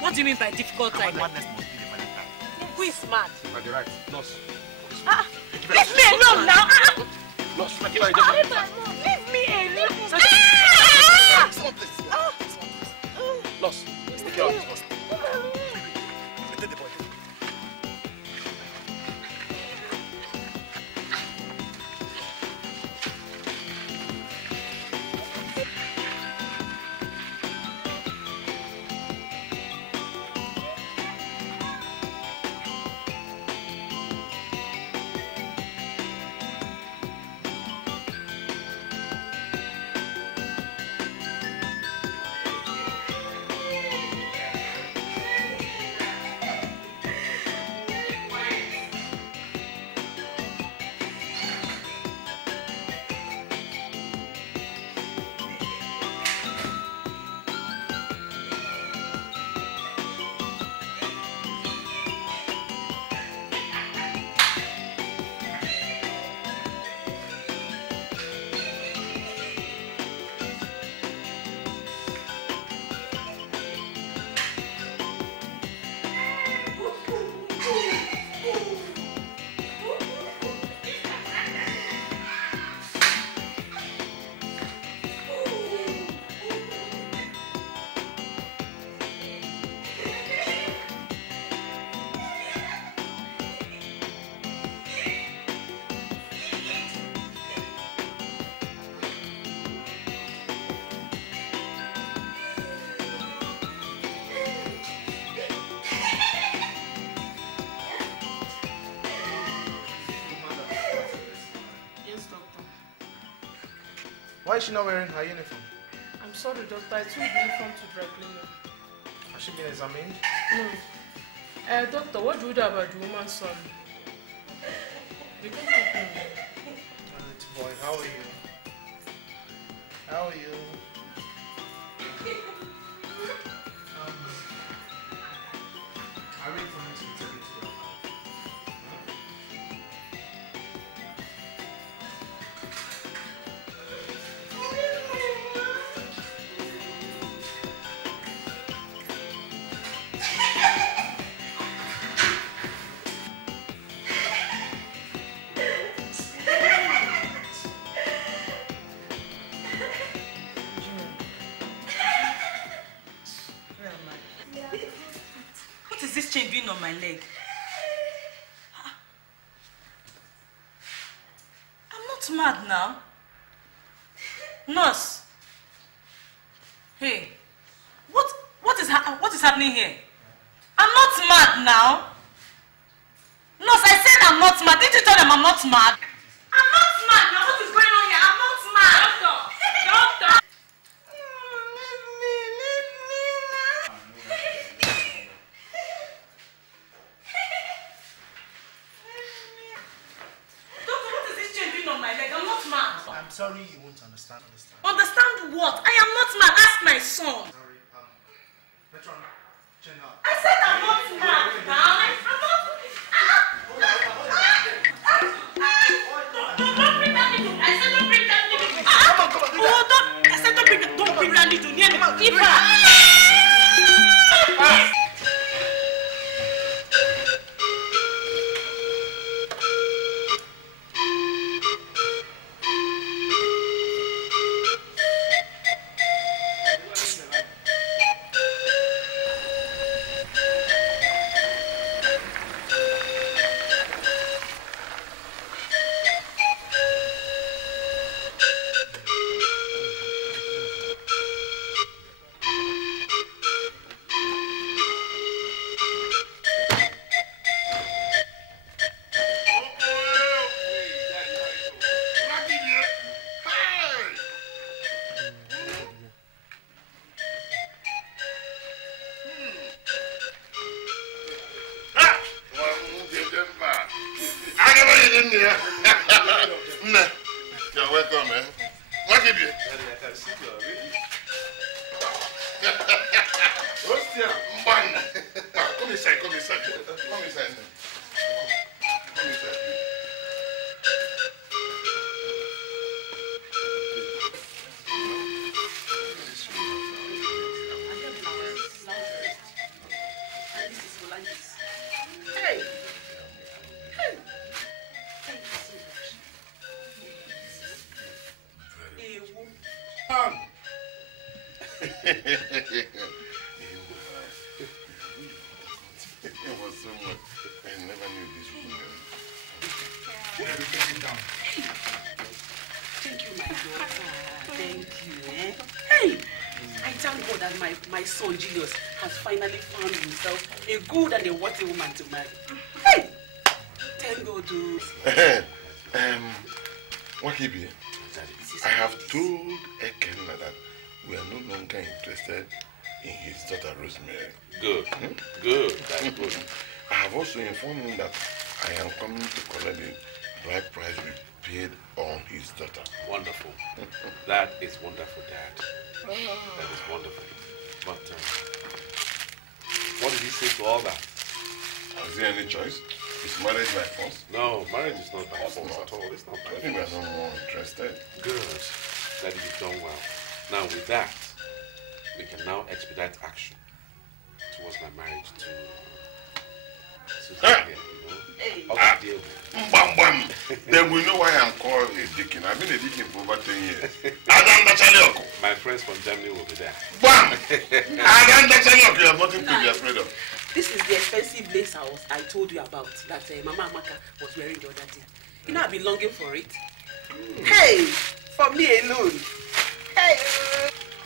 What do you mean by difficult time? Madness must be the valid time. Who is mad? You're right. Nurse. Leave me alone now! Nurse, Leave me alone! Stop this. Nurse, take care of this first. Take the boy. Why is she not wearing her uniform? I'm sorry, doctor. I took the uniform to dry cleaner. Has she been examined? No. Doctor, what do you do about the woman's son? You can't take him. Little boy, how are you? How are you? I wait for him to be taken to your house. What is this chain doing on my leg? I'm not mad now. Nurse. Hey, what is happening here? I'm not mad now. Nurse, I said I'm not mad. Did you tell them I'm not mad? I'm not mad now. What is going on here? I'm not mad. Doctor. I'm sorry you won't understand. Understand what? I am not mad. Ask my son. Sorry, Metron, chin up. I said I'm not mad now. I'm not. Don't bring that needle. I said don't bring that needle. I said don't bring that needle near me. Give her. You're welcome, man. What give you? What's there? Man. Come inside, come inside. Come inside. Come inside. It was so much. I never knew this woman. Thank you, my daughter. Thank you. Hey! I thank God that my son Julius has finally found himself a good and a worthy woman to marry. Hey! Thank God. Wakibi, I have told Ekenna that we are no longer interested in his daughter Rosemary. Good. Good. That's good. I have also informed him that I am coming to collect the bride price we paid on his daughter. Wonderful. That is wonderful, Dad. That is wonderful. But what did he say to all that? Has he any choice? Is marriage by force? No, marriage is not by force at all. It's not by force. I think we are no more interested. Good. That you've done well. Now with that, we can now expedite action towards my marriage to Susan here, you know? Bam, bam. Then we know why I'm called a deacon. I've been a deacon for over 10 years. Adam Dachalioko. My friends from Germany will be there. Bam! Adam Dachalioko, you have nothing to be afraid of. This is the expensive lace I told you about that Mama Amaka was wearing the other day. You know, I've been longing for it. Hey! For me alone. Hey!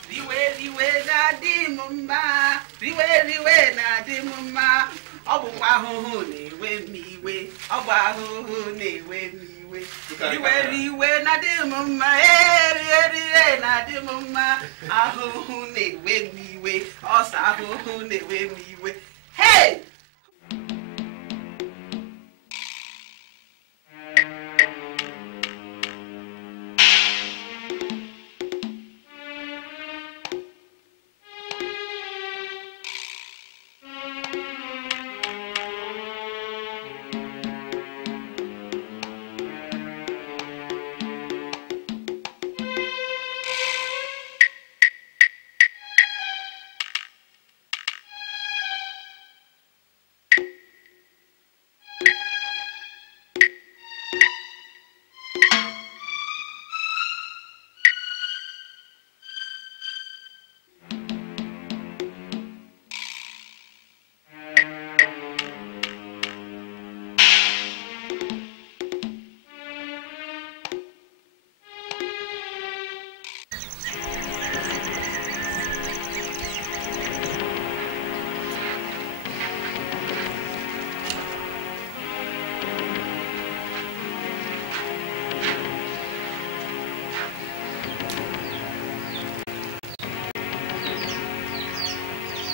Riwe na di mumma. Riwe na di mumma. Obu ahuhu na-ewe m iwe. Obu ahuhu na-ewe m iwe. Riwe na di mumma. Riwe na di mumma. Ahuhu na-ewe m iwe. Osa ahuhu na-ewe m iwe. Hey!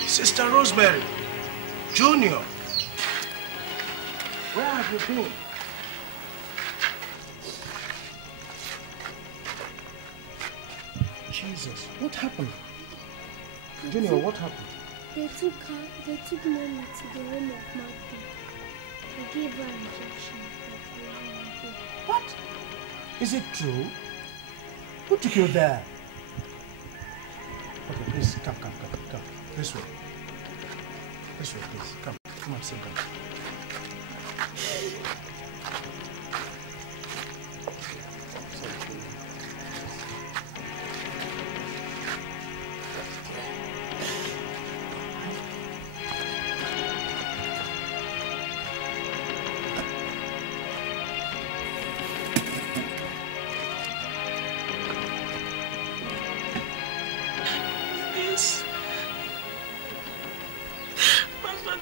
Sister Rosemary, Junior, where have you been? Jesus, what happened? Junior, what happened? They took Mommy to the room of Magda. They gave her injection. What? Is it true? Who took you there? Okay, please, come. This way. This way, please. Come and sit down.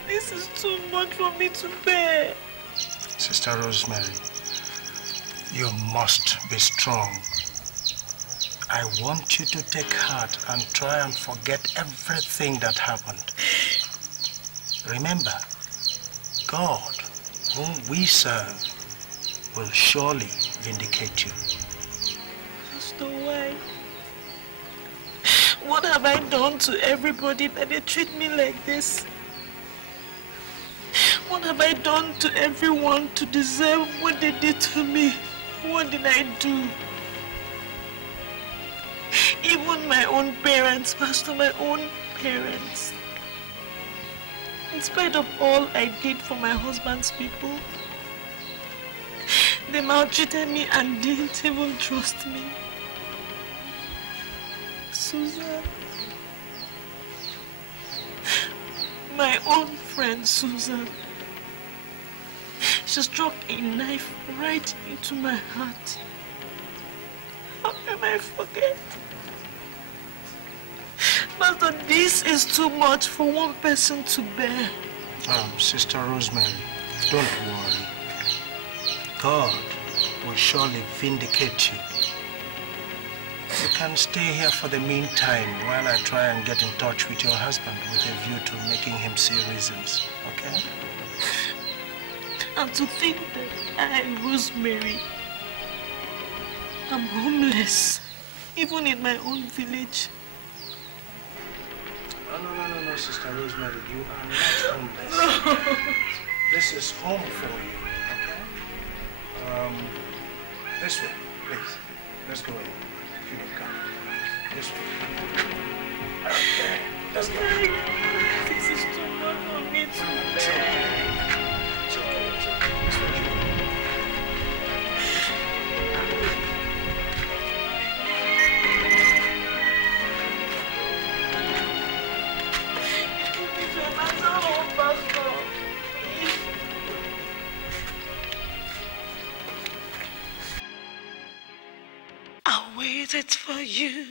This is too much for me to bear. Sister Rosemary, you must be strong. I want you to take heart and try and forget everything that happened. Remember, God, whom we serve, will surely vindicate you. Pastor, why? What have I done to everybody that they treat me like this? What have I done to everyone to deserve what they did to me? What did I do? Even my own parents, Pastor, my own parents. In spite of all I did for my husband's people, they maltreated me and didn't even trust me. Susan. My own friend Susan. She struck a knife right into my heart. How can I forget? Master, this is too much for one person to bear. Sister Rosemary, don't worry. God will surely vindicate you. You can stay here for the meantime while I try and get in touch with your husband with a view to making him see reasons, okay? And to think that I, Rosemary, am homeless, even in my own village. No, Sister Rosemary, you are not homeless. No. This is home for you, okay? This way, please. Let's go in. If you don't come. This way. Okay, let's go. This is too much for me to bear. It's okay. This way. I waited for you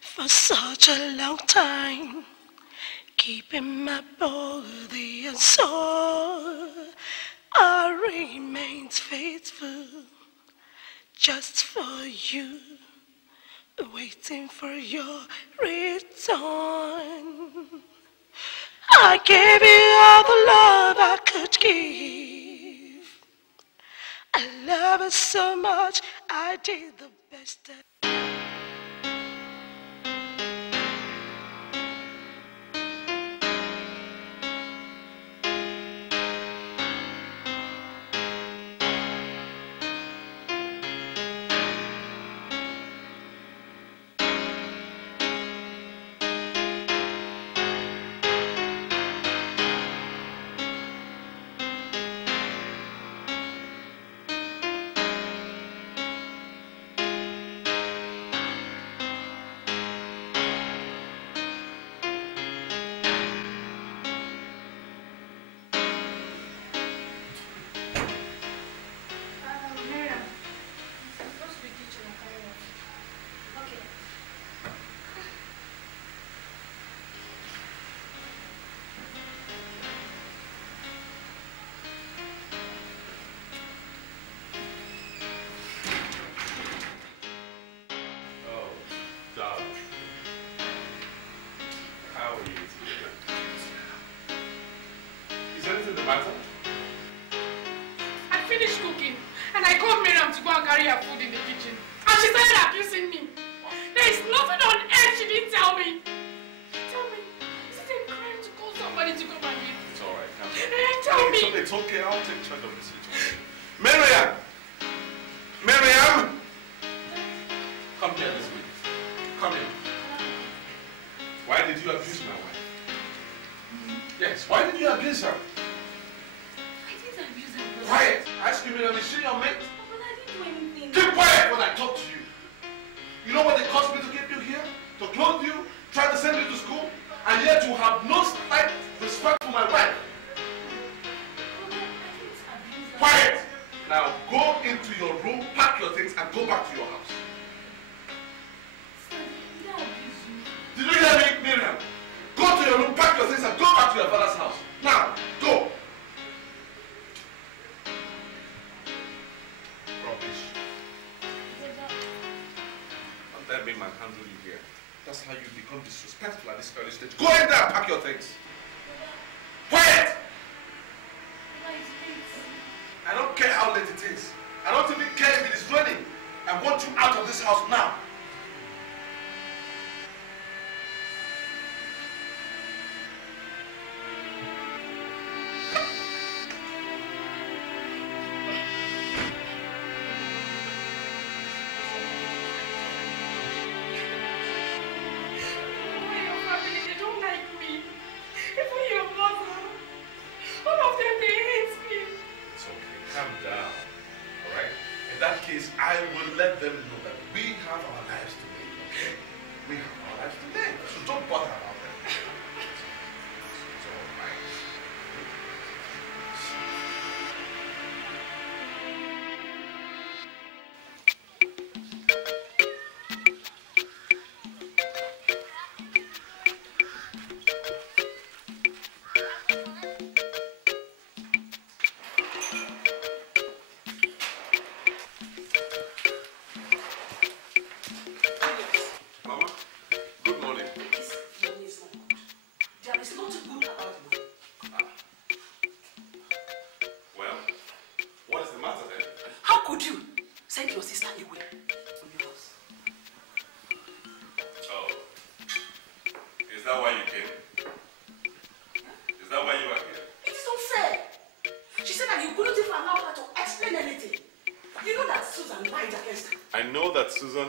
for such a long time, keeping my body and soul. I remained faithful just for you, waiting for your return. I gave you all the love I could give. I love her so much, I did the best I calm down, all right? In that case, I will let them know that we have our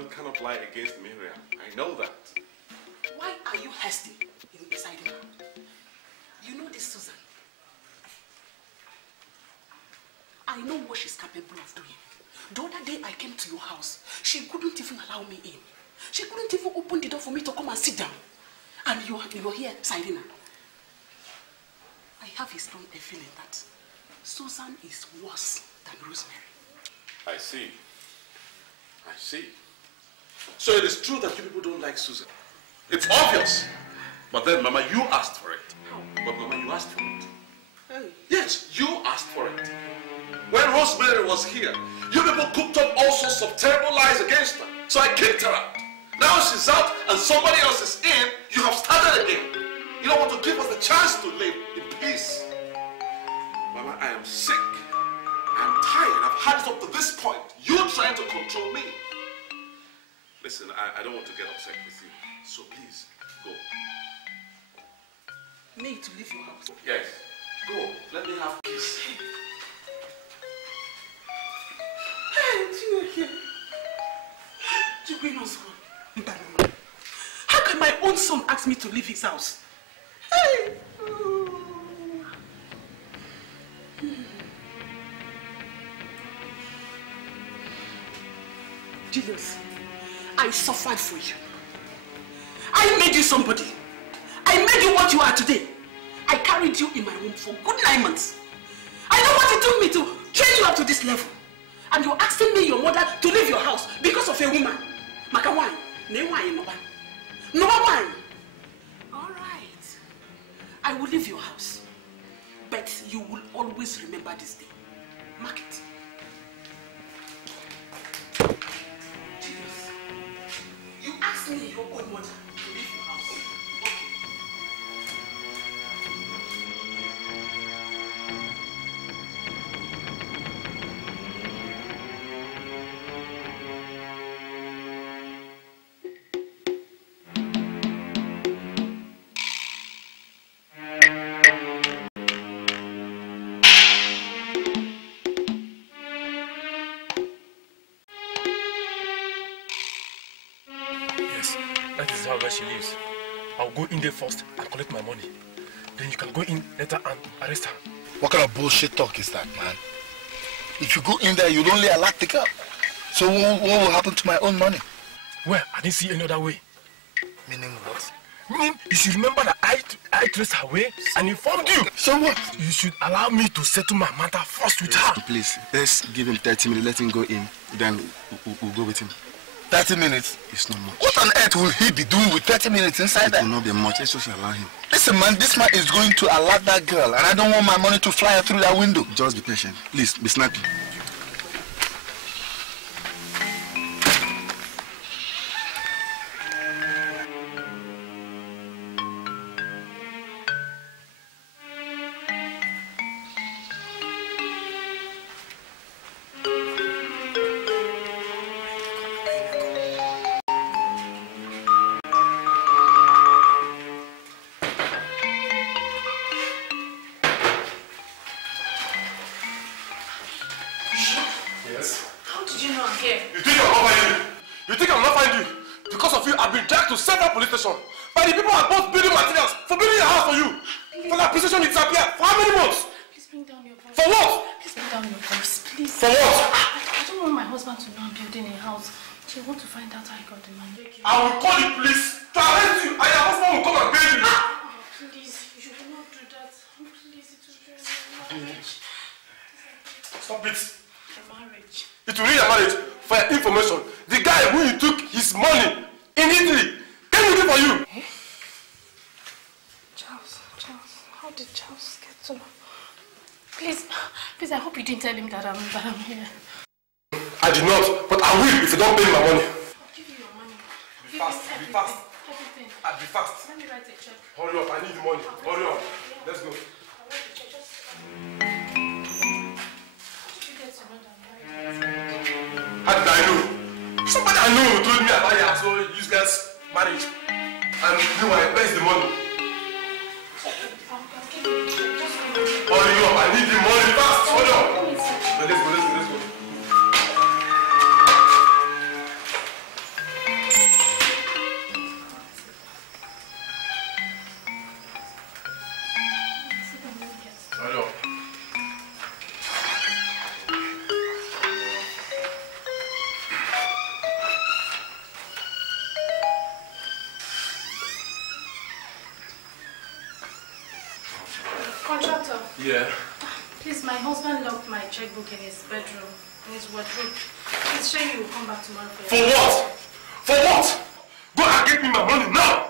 Susan cannot lie against Miriam. I know that. Why are you hasty in deciding her? You know this, Susan. I know what she's capable of doing. The other day I came to your house, she couldn't even allow me in. She couldn't even open the door for me to come and sit down. And you're here, Cyrena. I have a strong feeling that Susan is worse than Rosemary. I see. I see. So it is true that you people don't like Susan. It's obvious. But then, Mama, you asked for it. But Mama, you asked for it. Hey. Yes, you asked for it. When Rosemary was here, you people cooked up all sorts of terrible lies against her. So I kicked her out. Now she's out and somebody else is in. You have started again. You don't want to give us the chance to live in peace. Mama, I am sick. I'm tired. I've had it up to this point. You're trying to control me. Listen, I don't want to get upset with you. So please, go. Me to leave your house? Yes. Go. Let me have peace. How can my own son ask me to leave his house? Hey! Julius, I suffered for you. I made you somebody. I made you what you are today. I carried you in my womb for good 9 months. I know what it took me to train you up to this level. And you're asking me, your mother, to leave your house because of a woman. Maka wine. Ne wine, no one. No wine. All right. I will leave your house. But you will always remember this day. Mark it. Jesus. You asked me, your own mother, to leave your house. Where she lives. I'll go in there first and collect my money. Then you can go in later and arrest her. What kind of bullshit talk is that, man? If you go in there, you'll only alert the girl. So what will happen to my own money? Well, I didn't see any other way. Meaning what? Meaning, you should remember that I traced her way and informed you. So what? You should allow me to settle my matter first with her. Please, let's give him 30 minutes, let him go in. Then we'll go with him. 30 minutes? It's not much. What on earth will he be doing with 30 minutes inside there? It will not be much. Let's just allow him. Listen, man, this man is going to alert that girl, and I don't want my money to fly through that window. Just be patient. Please, be snappy. By the people who are both building materials for building a house for you. Please. For that precision it disappeared. For how many months? Please bring down your voice. For what? Please bring down your voice, please. For what? I don't want my husband to know I'm building a house. They want to find out how I got the money. I will call the police to arrest you and your husband will come and bail you. Please, you should not do that. Please, it will ruin my marriage. Stop it. The marriage. It will ruin your marriage. For your information, the guy who you took his money in Italy came looking for you. Eh? Charles, how did Charles get to know? Please, I hope you didn't tell him that I'm here. I did not, but I will if you don't pay my money. I'll give you your money. Be fast, be fast. Everything. I'll be fast. Let me write a check. Hurry up, I need the money. Hurry up. Let's go. I'll write a check. Just... How did you get to know that I'm married? How did I know? Somebody I know told me about your so useless marriage. And meanwhile, where's the money? Hurry up, I need the money fast. Hurry up. Let's go. Yeah? Please, my husband locked my checkbook in his bedroom, in his wardrobe. He's sure he will come back tomorrow for For what? For what? Go and get me my money now!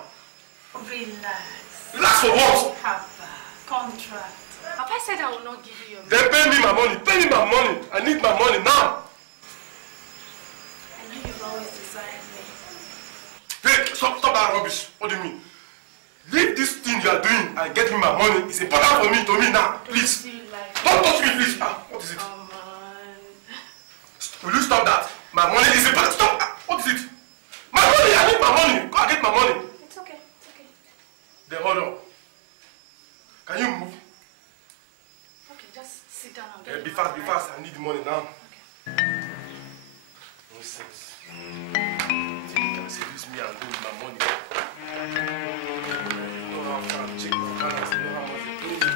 Relax. Relax for what? Papa, contract. Papa said I will not give you your money. Then pay me my money. Pay me my money. I need my money now. I know you've always desired me. Hey, stop that rubbish. What do you mean? Leave this thing you are doing and get me my money. It's important for me, to me now. Please. Don't touch me, please. What is it? Come on. Will you stop that? My money is important. Stop. What is it? My money. I need my money. Go and get my money. It's okay. It's okay. Then hold on. Can you move? Okay, just sit down and get Be fast, be fast. I need the money now. Okay. Nonsense. Think you can seduce me and go with my money. You know how far I'm checking my balance. You know how much you pay me.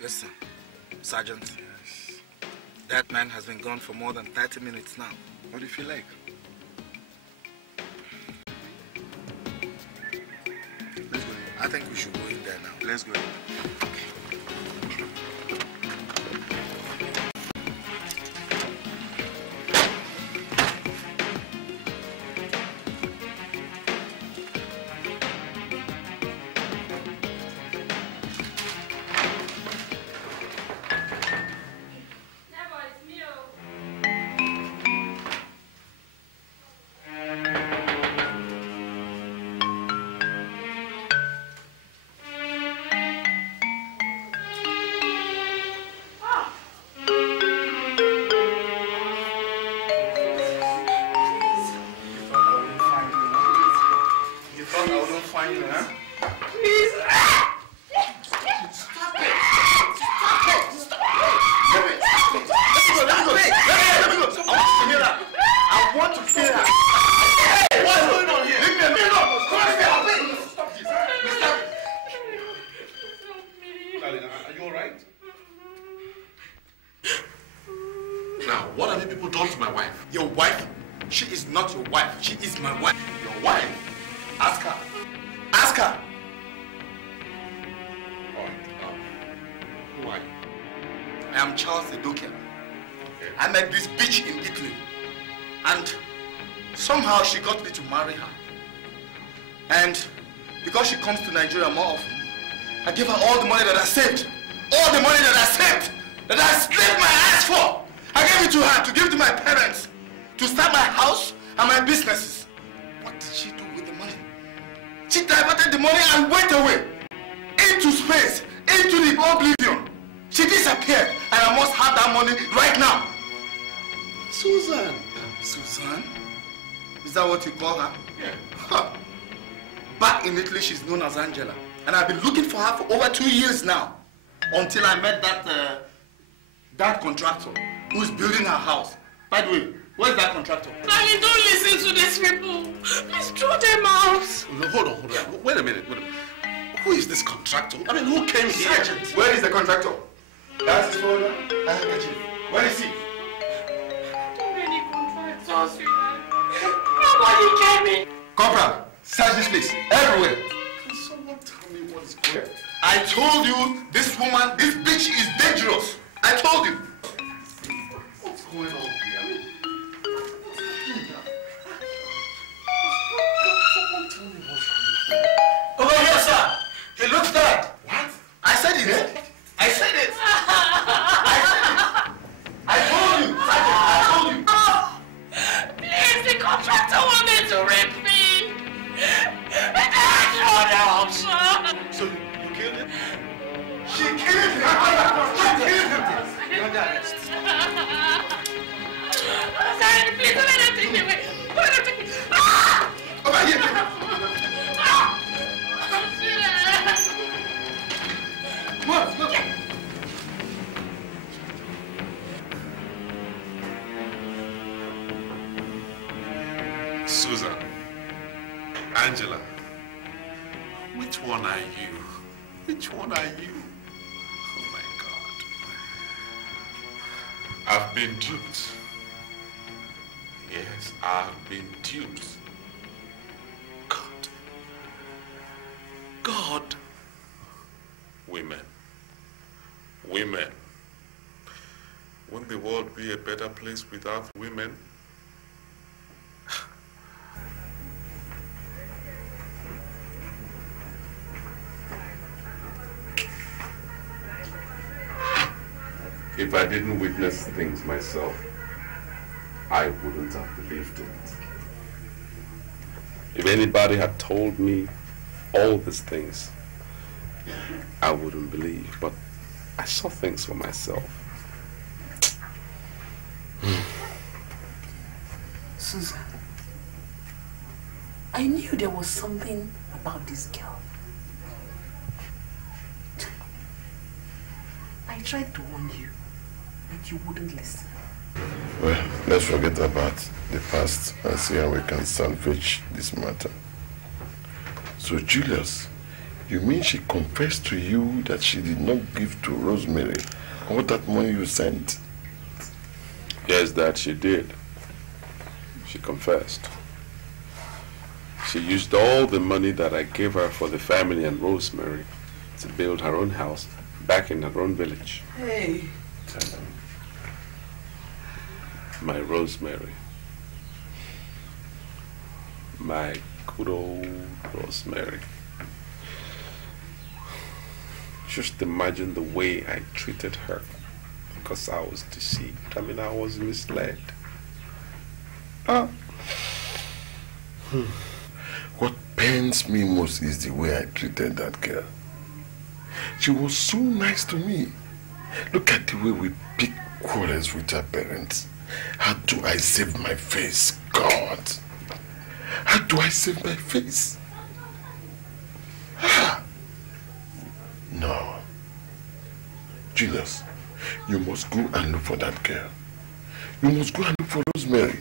Listen, Sergeant. Yes. That man has been gone for more than 30 minutes now. What do you feel like? Let's go in. I think we should go in there now. Let's go in. She got me to marry her. And because she comes to Nigeria more often, I give her all the money that I saved. All the money that I saved, that I slaved my ass for. I gave it to her to give to my parents, to start my house and my businesses. What did she do with the money? She diverted the money and went away. Into space, into the oblivion. She disappeared and I must have that money right now. Susan. Susan? Is that what you call her? Yeah. Huh. Back in Italy, she's known as Angela. And I've been looking for her for over 2 years now. Until I met that contractor who's building her house. By the way, where's that contractor? Darling, don't listen to these people. Please throw them out. Hold on. Wait a minute. Who is this contractor? I mean, who came here? Sergeant. Where is the contractor? That's his folder. Where is he? Too many contractors, you know. Nobody came in. Corporal, search this place. Everywhere. Can someone tell me what is going on? I told you, this woman, this bitch is dangerous. I told you. What's going on here? I mean, someone tell me what's going on. Over here, sir. He looks dead. What? I said it. I said it. I said it. I told you, Sergeant. I told you. Please, the contractor wanted to rape me. I don't know, sir. So you killed him? She killed him. She killed him. You're under arrest. Sorry, please, don't let them take me away. Don't let them take me. Over here. Come on. Susan, Angela, which one are you? Which one are you? Oh my God. I've been duped. Yes, I've been duped. God. Women. Women. Won't the world be a better place without women? If I didn't witness things myself, I wouldn't have believed it. If anybody had told me all these things, I wouldn't believe, but I saw things for myself. Susan, I knew there was something about this girl. I tried to warn you, but you wouldn't listen. Well, let's forget about the past and see how we can salvage this matter. So, Julius, you mean she confessed to you that she did not give to Rosemary all that money you sent? Yes, Dad, she did. She confessed. She used all the money that I gave her for the family and Rosemary to build her own house back in her own village. Hey. My Rosemary. My good old Rosemary. Just imagine the way I treated her because I was deceived. I mean, I was misled. What pains me most is the way I treated that girl. She was so nice to me. Look at the way we pick quarrels with her parents. How do I save my face, God? How do I save my face? No. Julius, you must go and look for that girl. You must go and look for Rosemary.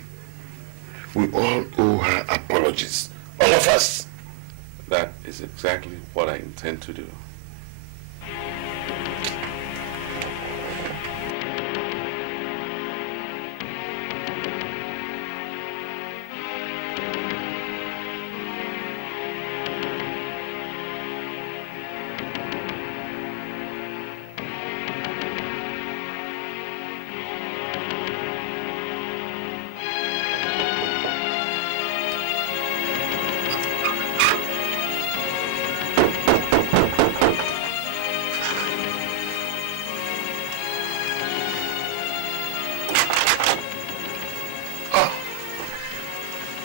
We all owe her apologies. All of us. That is exactly what I intend to do.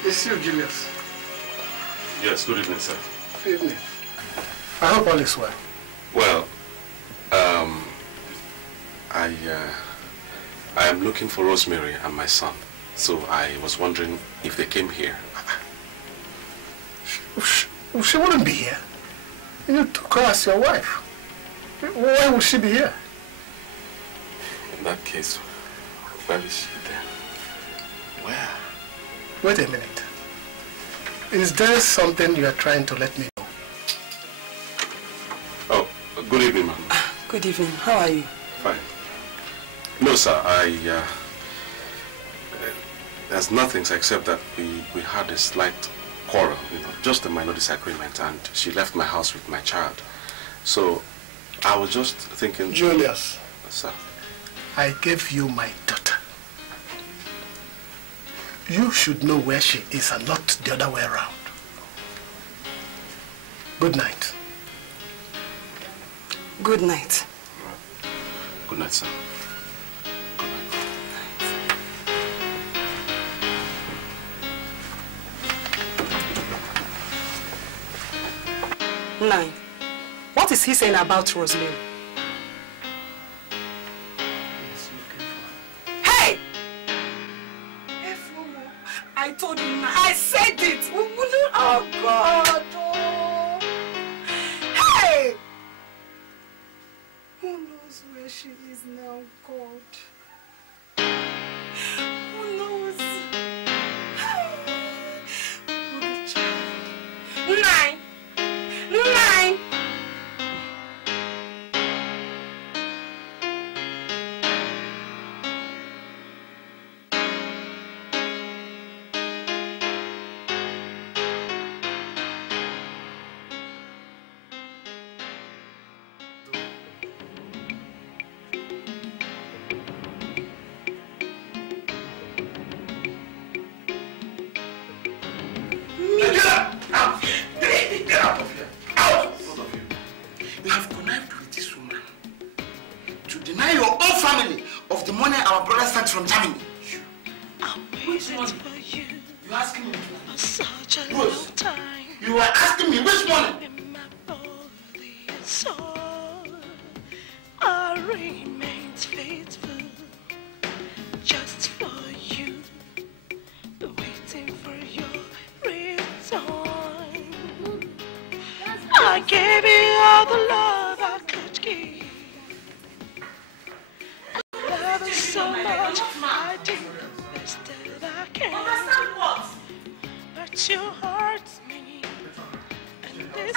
It's you, Julius. Yes, good evening, sir. Good evening. I hope all is well. Well, I am looking for Rosemary and my son. So I was wondering if they came here. She wouldn't be here. You took her as your wife. Why would she be here? In that case, where is she then? Where? Wait a minute. Is there something you are trying to let me know? Good evening. How are you? Fine. No, sir, there's nothing except that we had a slight quarrel, just a minor disagreement, and she left my house with my child. So, I was just thinking... Julius. Sir. I gave you my daughter. You should know where she is and not the other way around. Good night. Good night. Good night, sir. Nine. What is he saying about Rosemary? Hey! I told you, I said it! Oh God! Oh. Hey! Who knows where she is now, God? Who knows? Nine! Nine! From Germany. Which one? You asking me? Such a Rose, long time. you were asking me which one? I remain faithful just for you, waiting for your return. I gave you all the love I could give. I love you so much, I did the best that I can. But you hurt me, and this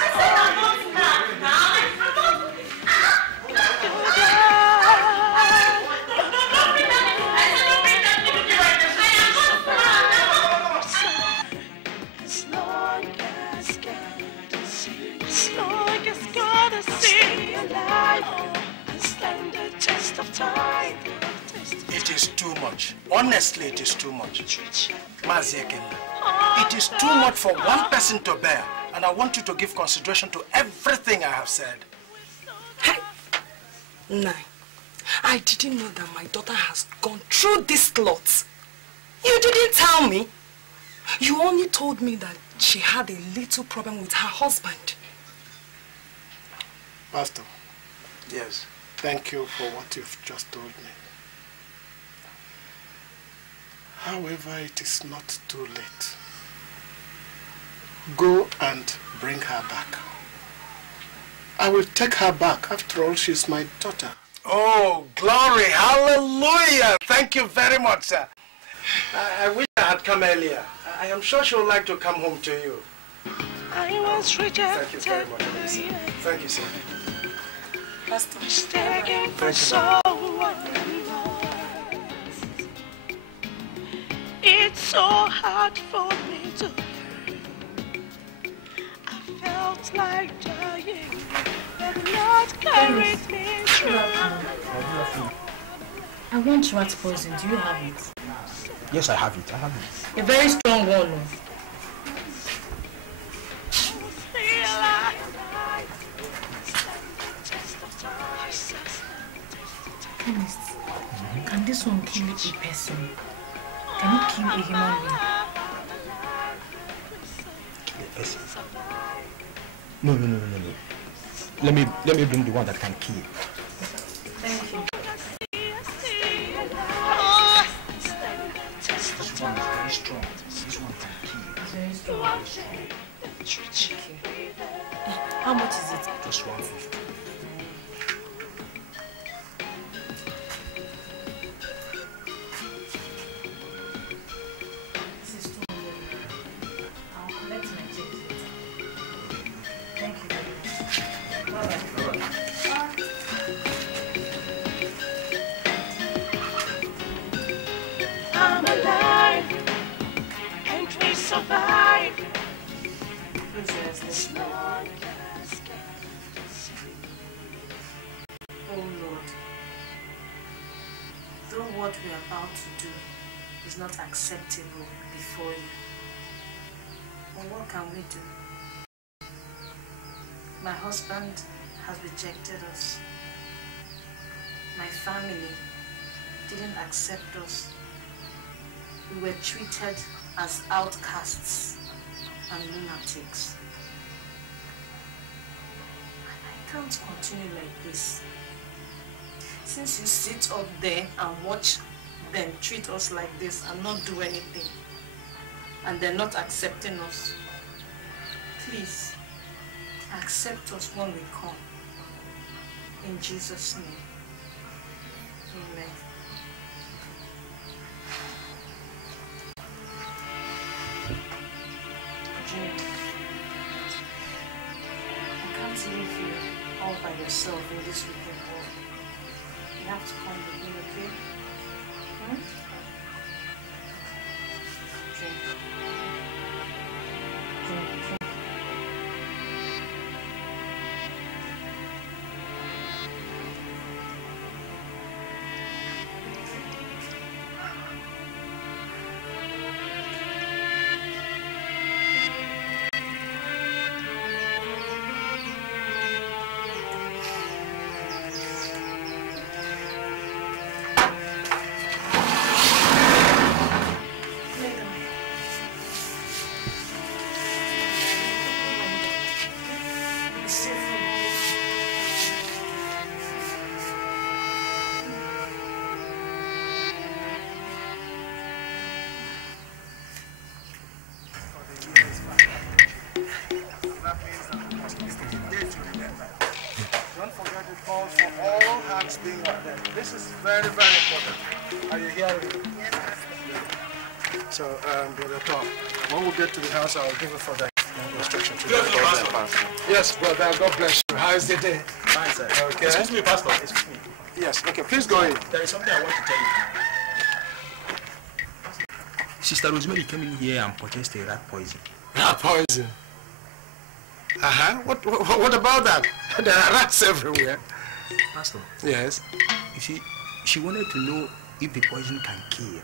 It is too much. Honestly, it is too much. It is too much for one person to bear, and I want you to give consideration to everything I have said. Hey! Nine. I didn't know that my daughter has gone through this lot. You didn't tell me. You only told me that she had a little problem with her husband. Pastor, yes, thank you for what you've just told me. However, it is not too late. Go and bring her back. I will take her back. After all, she's my daughter. Oh, glory, hallelujah. Thank you very much, sir. I wish I had come earlier. I am sure she would like to come home to you. I was rejected. Thank you very much. Thank you, sir. Pastor, mistaken for someone. It's so hard for me to hear. I felt like dying, but the Lord carried me through. I want rat poison. Do you have it? Yes, I have it. I have it. A very strong one. Honest, can this one kill a person? Can it kill a human being? Kill a person? No. Let me bring the one that can kill. Thank you. This one is very strong. This one can kill. Very strong. How much is it? Just 150. survive. Oh Lord, though what we are about to do is not acceptable before you, but what can we do? My husband has rejected us. My family didn't accept us. We were treated as outcasts and lunatics. I can't continue like this. Since you sit up there and watch them treat us like this and not do anything, and they're not accepting us, please accept us when we come. In Jesus' name. Amen. Junior, I can't leave you all by yourself in this wicked world. You have to come with me, okay? Drink. Drink. This is very, very important. Are you hearing me? Yes. So, Brother Tom, when we get to the house, I'll give you further instruction to you. Yes, brother. God bless you. How is the day? Fine, sir. Okay. Excuse me, Pastor. Excuse me. Yes. Okay. Please go in. There is something I want to tell you. Sister Rosemary came in here and purchased a rat poison. Rat poison? What about that? There are rats everywhere. Pastor. Yes. You see, she wanted to know if the poison can kill.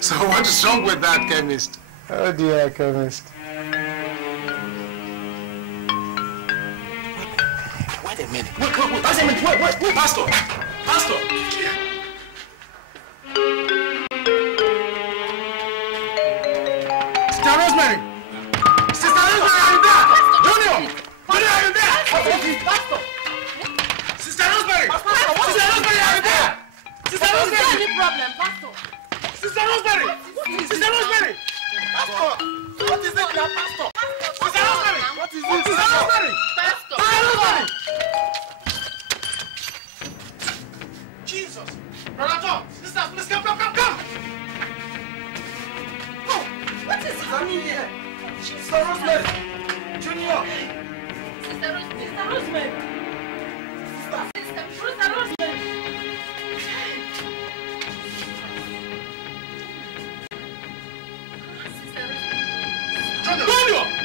So what is wrong with that, chemist? Oh dear, chemist. Wait a minute. Wait, Pastor. Pastor. Sister Rosemary! Sister Rosemary, are you there? Junior! Junior, are you there? Pastor! Sister Rosemary! Sister Rosemary, are you there? Sister Rosemary! Is there any problem, Pastor? Sister Rosemary! Sister Rosemary! Pastor! What is it now, Pastor? Sister Rosemary! What is it? Sister Rosemary! Pastor! Sister Rosemary! Jesus! Brother John! Sisters, please come! Oh, what is happening here? Sister Rosemary! Junior! Sister Rosemary! Sister Rosemary!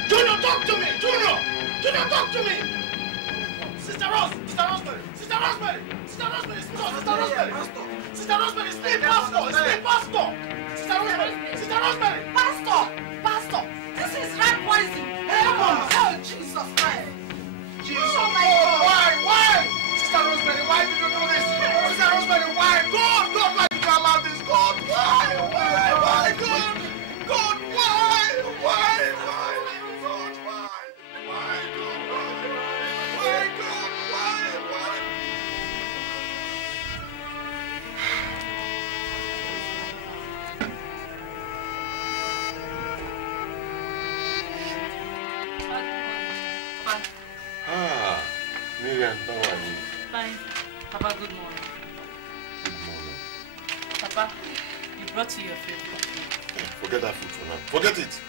Junior, talk to me! Junior, talk to me! Sister Rosemary! Sister Rosemary! Sister Rosemary! Sister Rosemary! Speak, Pastor! Sister Rosemary! Pastor! This is rat poison! Oh, Jesus Christ! Jesus! Oh my God! Why? Sister Rosemary, why did you do this? Sister Rosemary, why? God, why did you allow this? God, why? God, why? Miriam, how are you? Fine. Papa, good morning. Good morning. Papa, you brought you your favorite food. Forget that food for now. Forget it.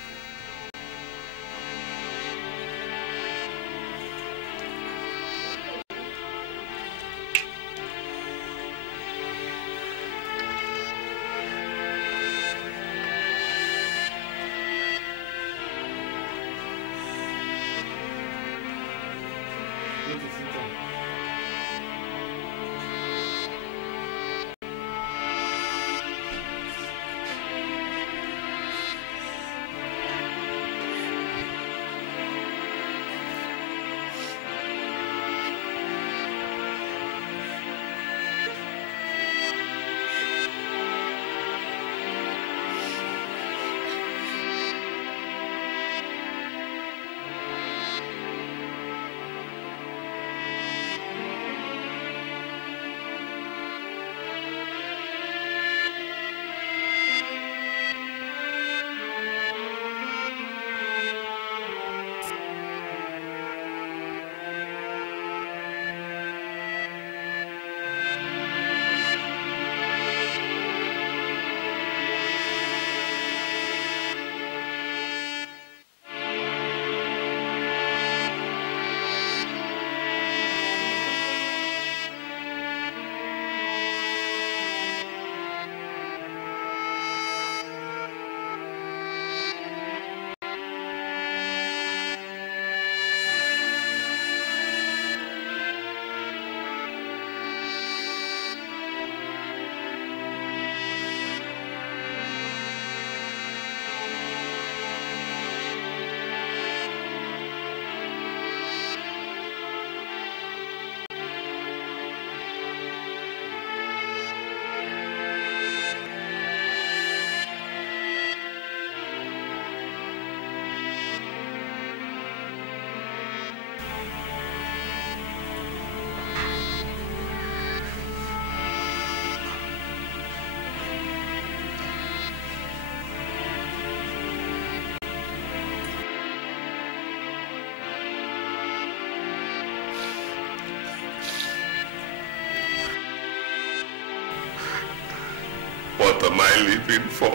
What am I living for?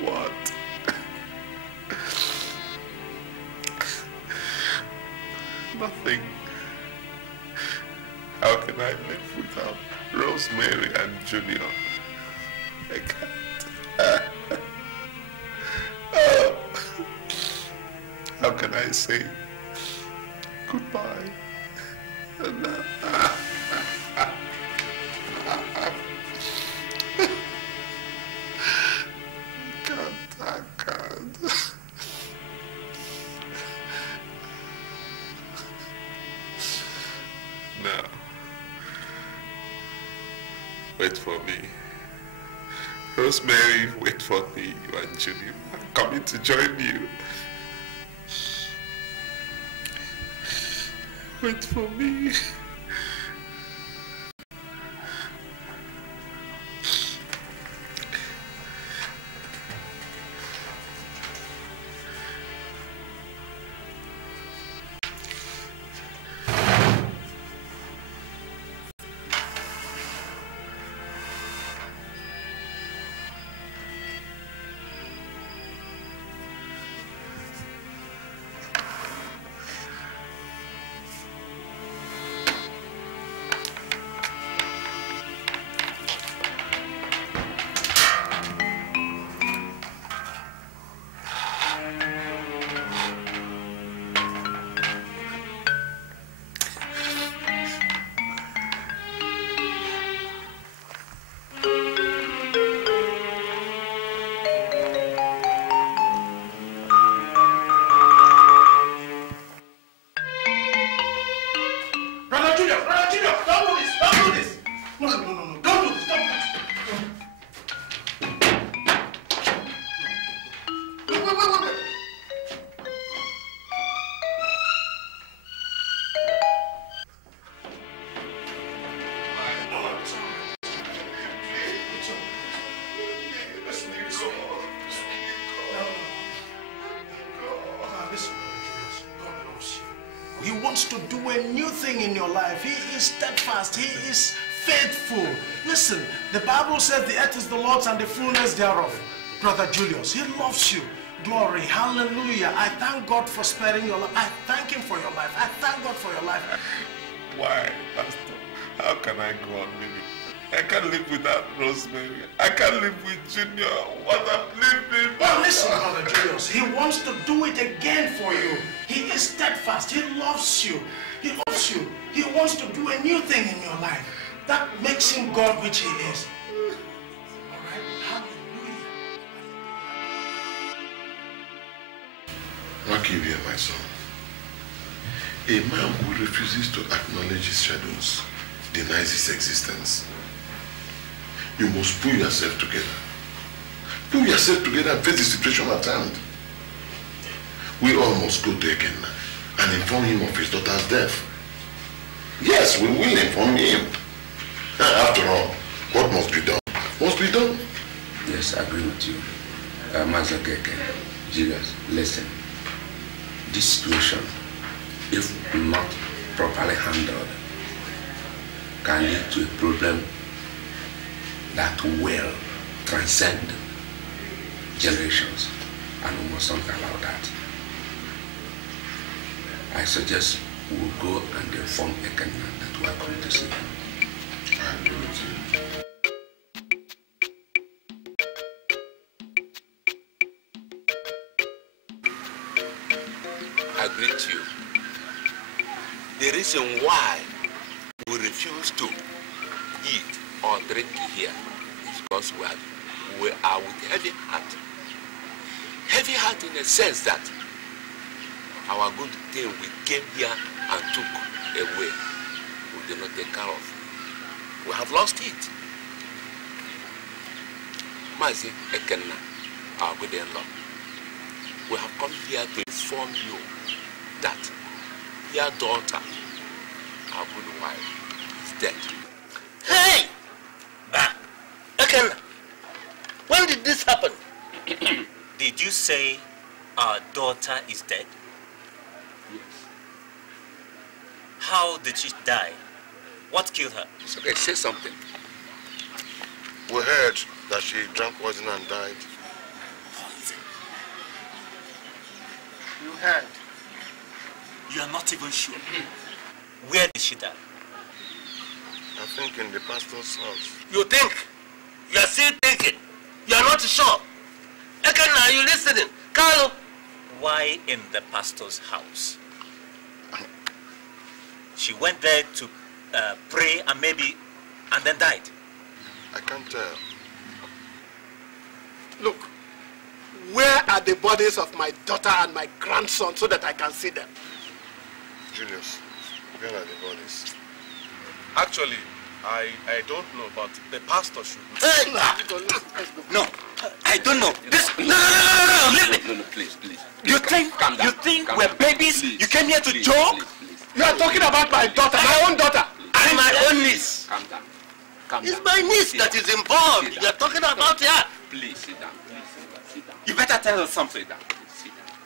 What? Nothing. How can I live without Rosemary and Junior? I can't. Oh. How can I say goodbye? I can't. Now, wait for me. Rosemary, wait for me, you and Junior. I'm coming to join you. Wait for me. Listen, the Bible says the earth is the Lord's and the fullness thereof. Brother Julius, he loves you. Glory, hallelujah. I thank God for sparing your life. I thank him for your life. I thank God for your life. Why, Pastor? How can I go on living? I can't live without Rosemary. I can't live with Junior. What I'm living. Well, listen, Brother Julius. He wants to do it again for you. He is steadfast. He loves you. He loves you. He wants to do a new thing in your life. That makes him God which he is. All right? Hallelujah. Makiria, my son. A man who refuses to acknowledge his shadows denies his existence. You must pull yourself together. Pull yourself together and face the situation at hand. We all must go to Ekenna and inform him of his daughter's death. Yes, we will inform him. After all, what must be done must be done. Yes, I agree with you. Mazakeke, Julius, listen. This situation, if not properly handled, can lead to a problem that will transcend generations, and we must not allow that. I suggest we will go and inform Ekenna that we are coming to see him. I agree with you. I agree with you. The reason why we refuse to eat or drink here is because we are with heavy heart. Heavy heart in the sense that our good thing we came here and took away, we did not take care of. We have lost it. Mazi Ekenna, our good in-law, we have come here to inform you that your daughter, our good wife, is dead. Hey! Ekenna, when did this happen? Did you say our daughter is dead? Yes. How did she die? What killed her? It's okay, say something. We heard that she drank poison and died. Poison? You heard. You are not even sure. Where did she die? I think in the pastor's house. You think? You are still thinking. You are not sure. Ekena, are you listening? Carlo? Why in the pastor's house? She went there to pray and then died. I can't tell. Look, where are the bodies of my daughter and my grandson so that I can see them? Julius, where are the bodies? Actually, I don't know, but the pastor should. Hey! No, I don't know. This. No, please. You think we're babies? Please, you came here to joke? You are talking about my daughter, my own daughter. And my own niece. Calm down. It's my niece that is involved. You are talking about her. Please sit down. Sit down. You better tell us something.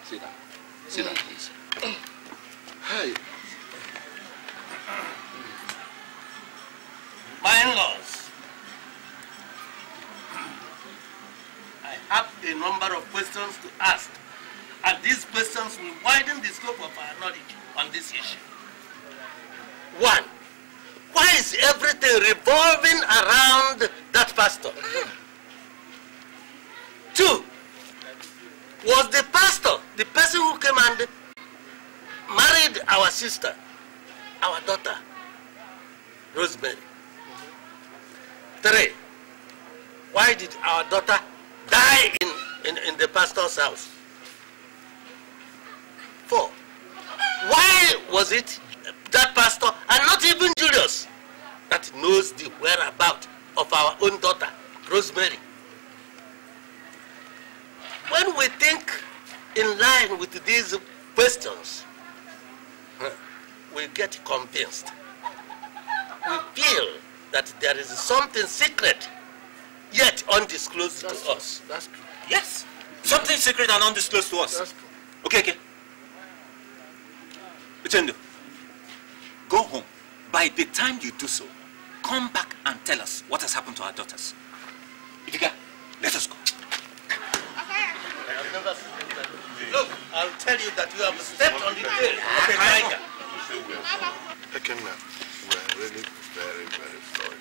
Sit down, please. Hey. My in-laws, I have a number of questions to ask, and these questions will widen the scope of our knowledge on this issue. 1. Why is everything revolving around that pastor? 2. Was the pastor the person who came and married our sister, our daughter, Rosemary? 3. Why did our daughter die in the pastor's house? 4. Why was it that pastor, and not even Julius, that knows the whereabouts of our own daughter, Rosemary? When we think in line with these questions, we get convinced. We feel that there is something secret, yet undisclosed to us. That's true. Yes, something secret and undisclosed to us. That's true. Okay. Uchendu, go home. By the time you do so, come back and tell us what has happened to our daughters. Idiga, let us go. Look, I'll tell you that you have stepped on the tail of a tiger. Ekena, we're really very, very sorry.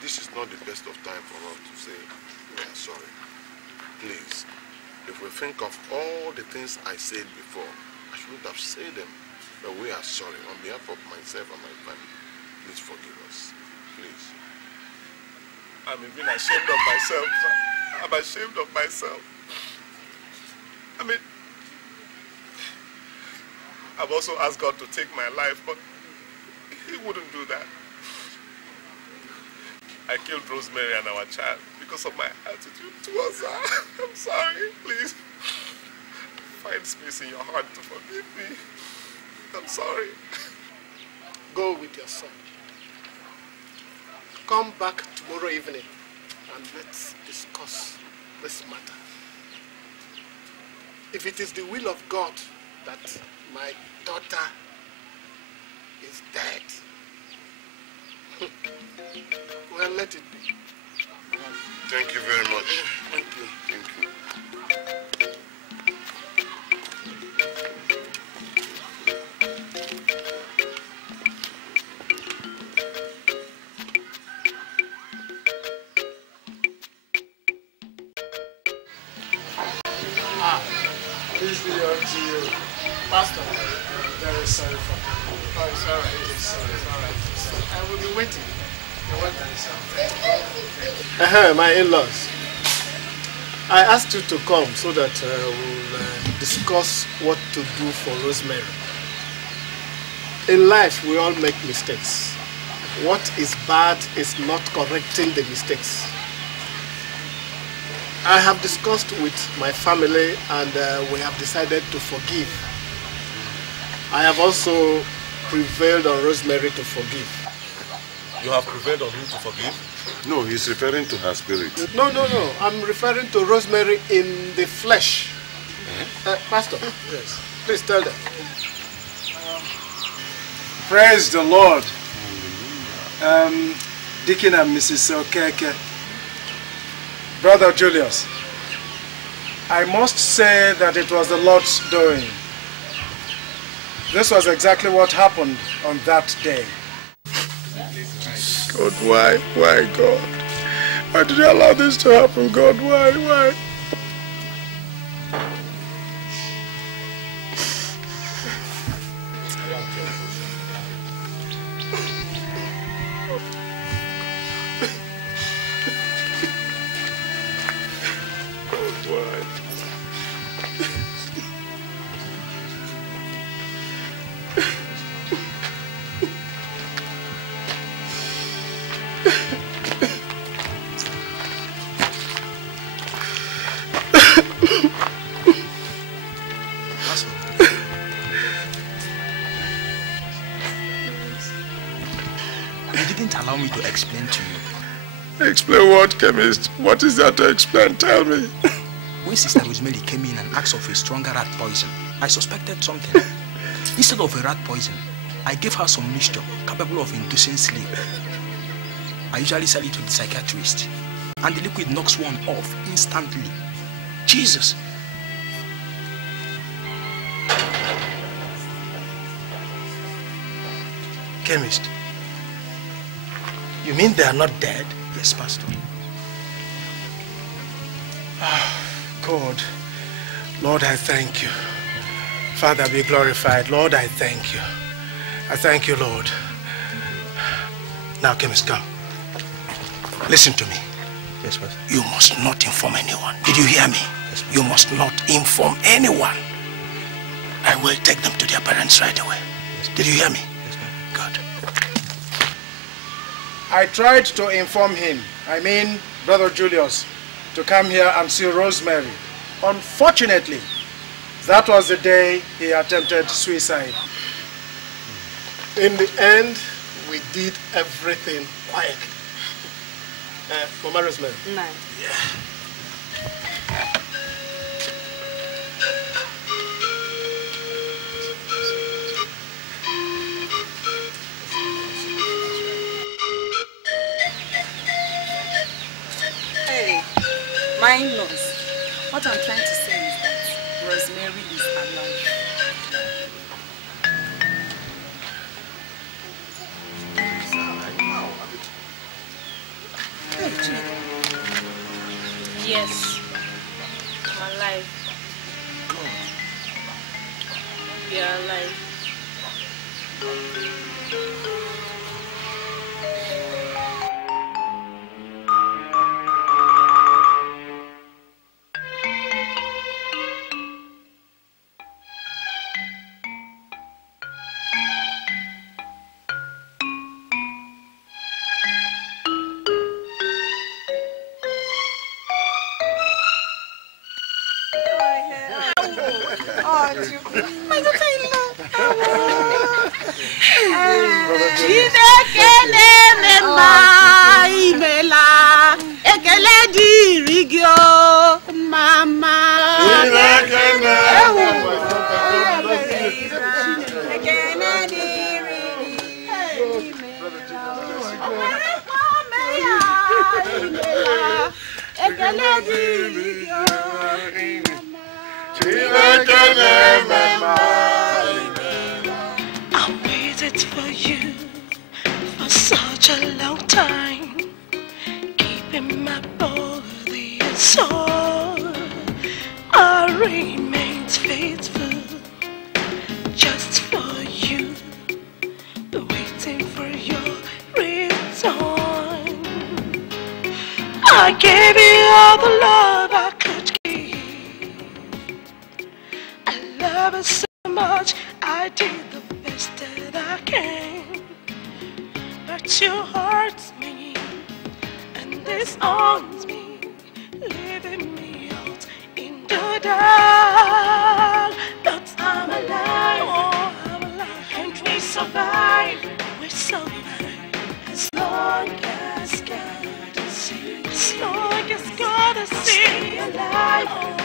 This is not the best of time for us to say we are sorry. Please, if we think of all the things I said before, I shouldn't have said them. But we are sorry on behalf of myself and my family. Please forgive us. Please. I'm even ashamed of myself, sir. I'm ashamed of myself. I mean, I've also asked God to take my life, but He wouldn't do that. I killed Rosemary and our child because of my attitude towards her. I'm sorry, please. Find space in your heart to forgive me. I'm sorry. Go with your son. Come back tomorrow evening and let's discuss this matter. If it is the will of God that my daughter is dead, well, let it be. Thank you very much. Thank you. Thank you. This video to you. Pastor, I'm very sorry for that. Oh, it's all right. It's all right. I will be waiting. You're welcome. My in-laws. I asked you to come so that we'll discuss what to do for Rosemary. In life, we all make mistakes. What is bad is not correcting the mistakes. I have discussed with my family and we have decided to forgive. I have also prevailed on Rosemary to forgive. You have prevailed on him to forgive? No, he's referring to her spirit. No. I'm referring to Rosemary in the flesh. Pastor, yes. Please tell them. Praise the Lord. Deacon and Mrs. Okeke. Brother Julius, I must say that it was the Lord's doing. This was exactly what happened on that day. God, why? Why, God? Why did you allow this to happen, God? Why? Allow me to explain to you. Explain what, chemist? What is there to explain? Tell me. When Sister Rosemary came in and asked of a stronger rat poison, I suspected something. Instead of a rat poison, I gave her some mixture capable of inducing sleep. I usually sell it to the psychiatrist, and the liquid knocks one off instantly. Jesus! Chemist, you mean they are not dead? Yes, Pastor. Oh, God. Lord, I thank you. Father, be glorified. Lord, I thank you. I thank you, Lord. Now, chemist, come. Listen to me. Yes, Pastor. You must not inform anyone. Did you hear me? Yes, you must not inform anyone. I will take them to their parents right away. Yes, did you hear me? Yes, good. I tried to inform him, Brother Julius, to come here and see Rosemary. Unfortunately, that was the day he attempted suicide. In the end, we did everything quietly. Mama Rosemary. No. Yeah. Hey, my nose. What I'm trying to say is that Rosemary is alive. Yes, I'm alive. We are alive. I waited for you for such a long time, keeping my body and soul. I remained faithful just for you, waiting for your return. I gave you all the love I could give. I love it so much, I did the best that I can. But you hurt me and disowns me, leaving me out in the dark. But I'm alive, oh, I'm alive, and we survive. We survive as long as God is here. As long as God is here, alive. Oh,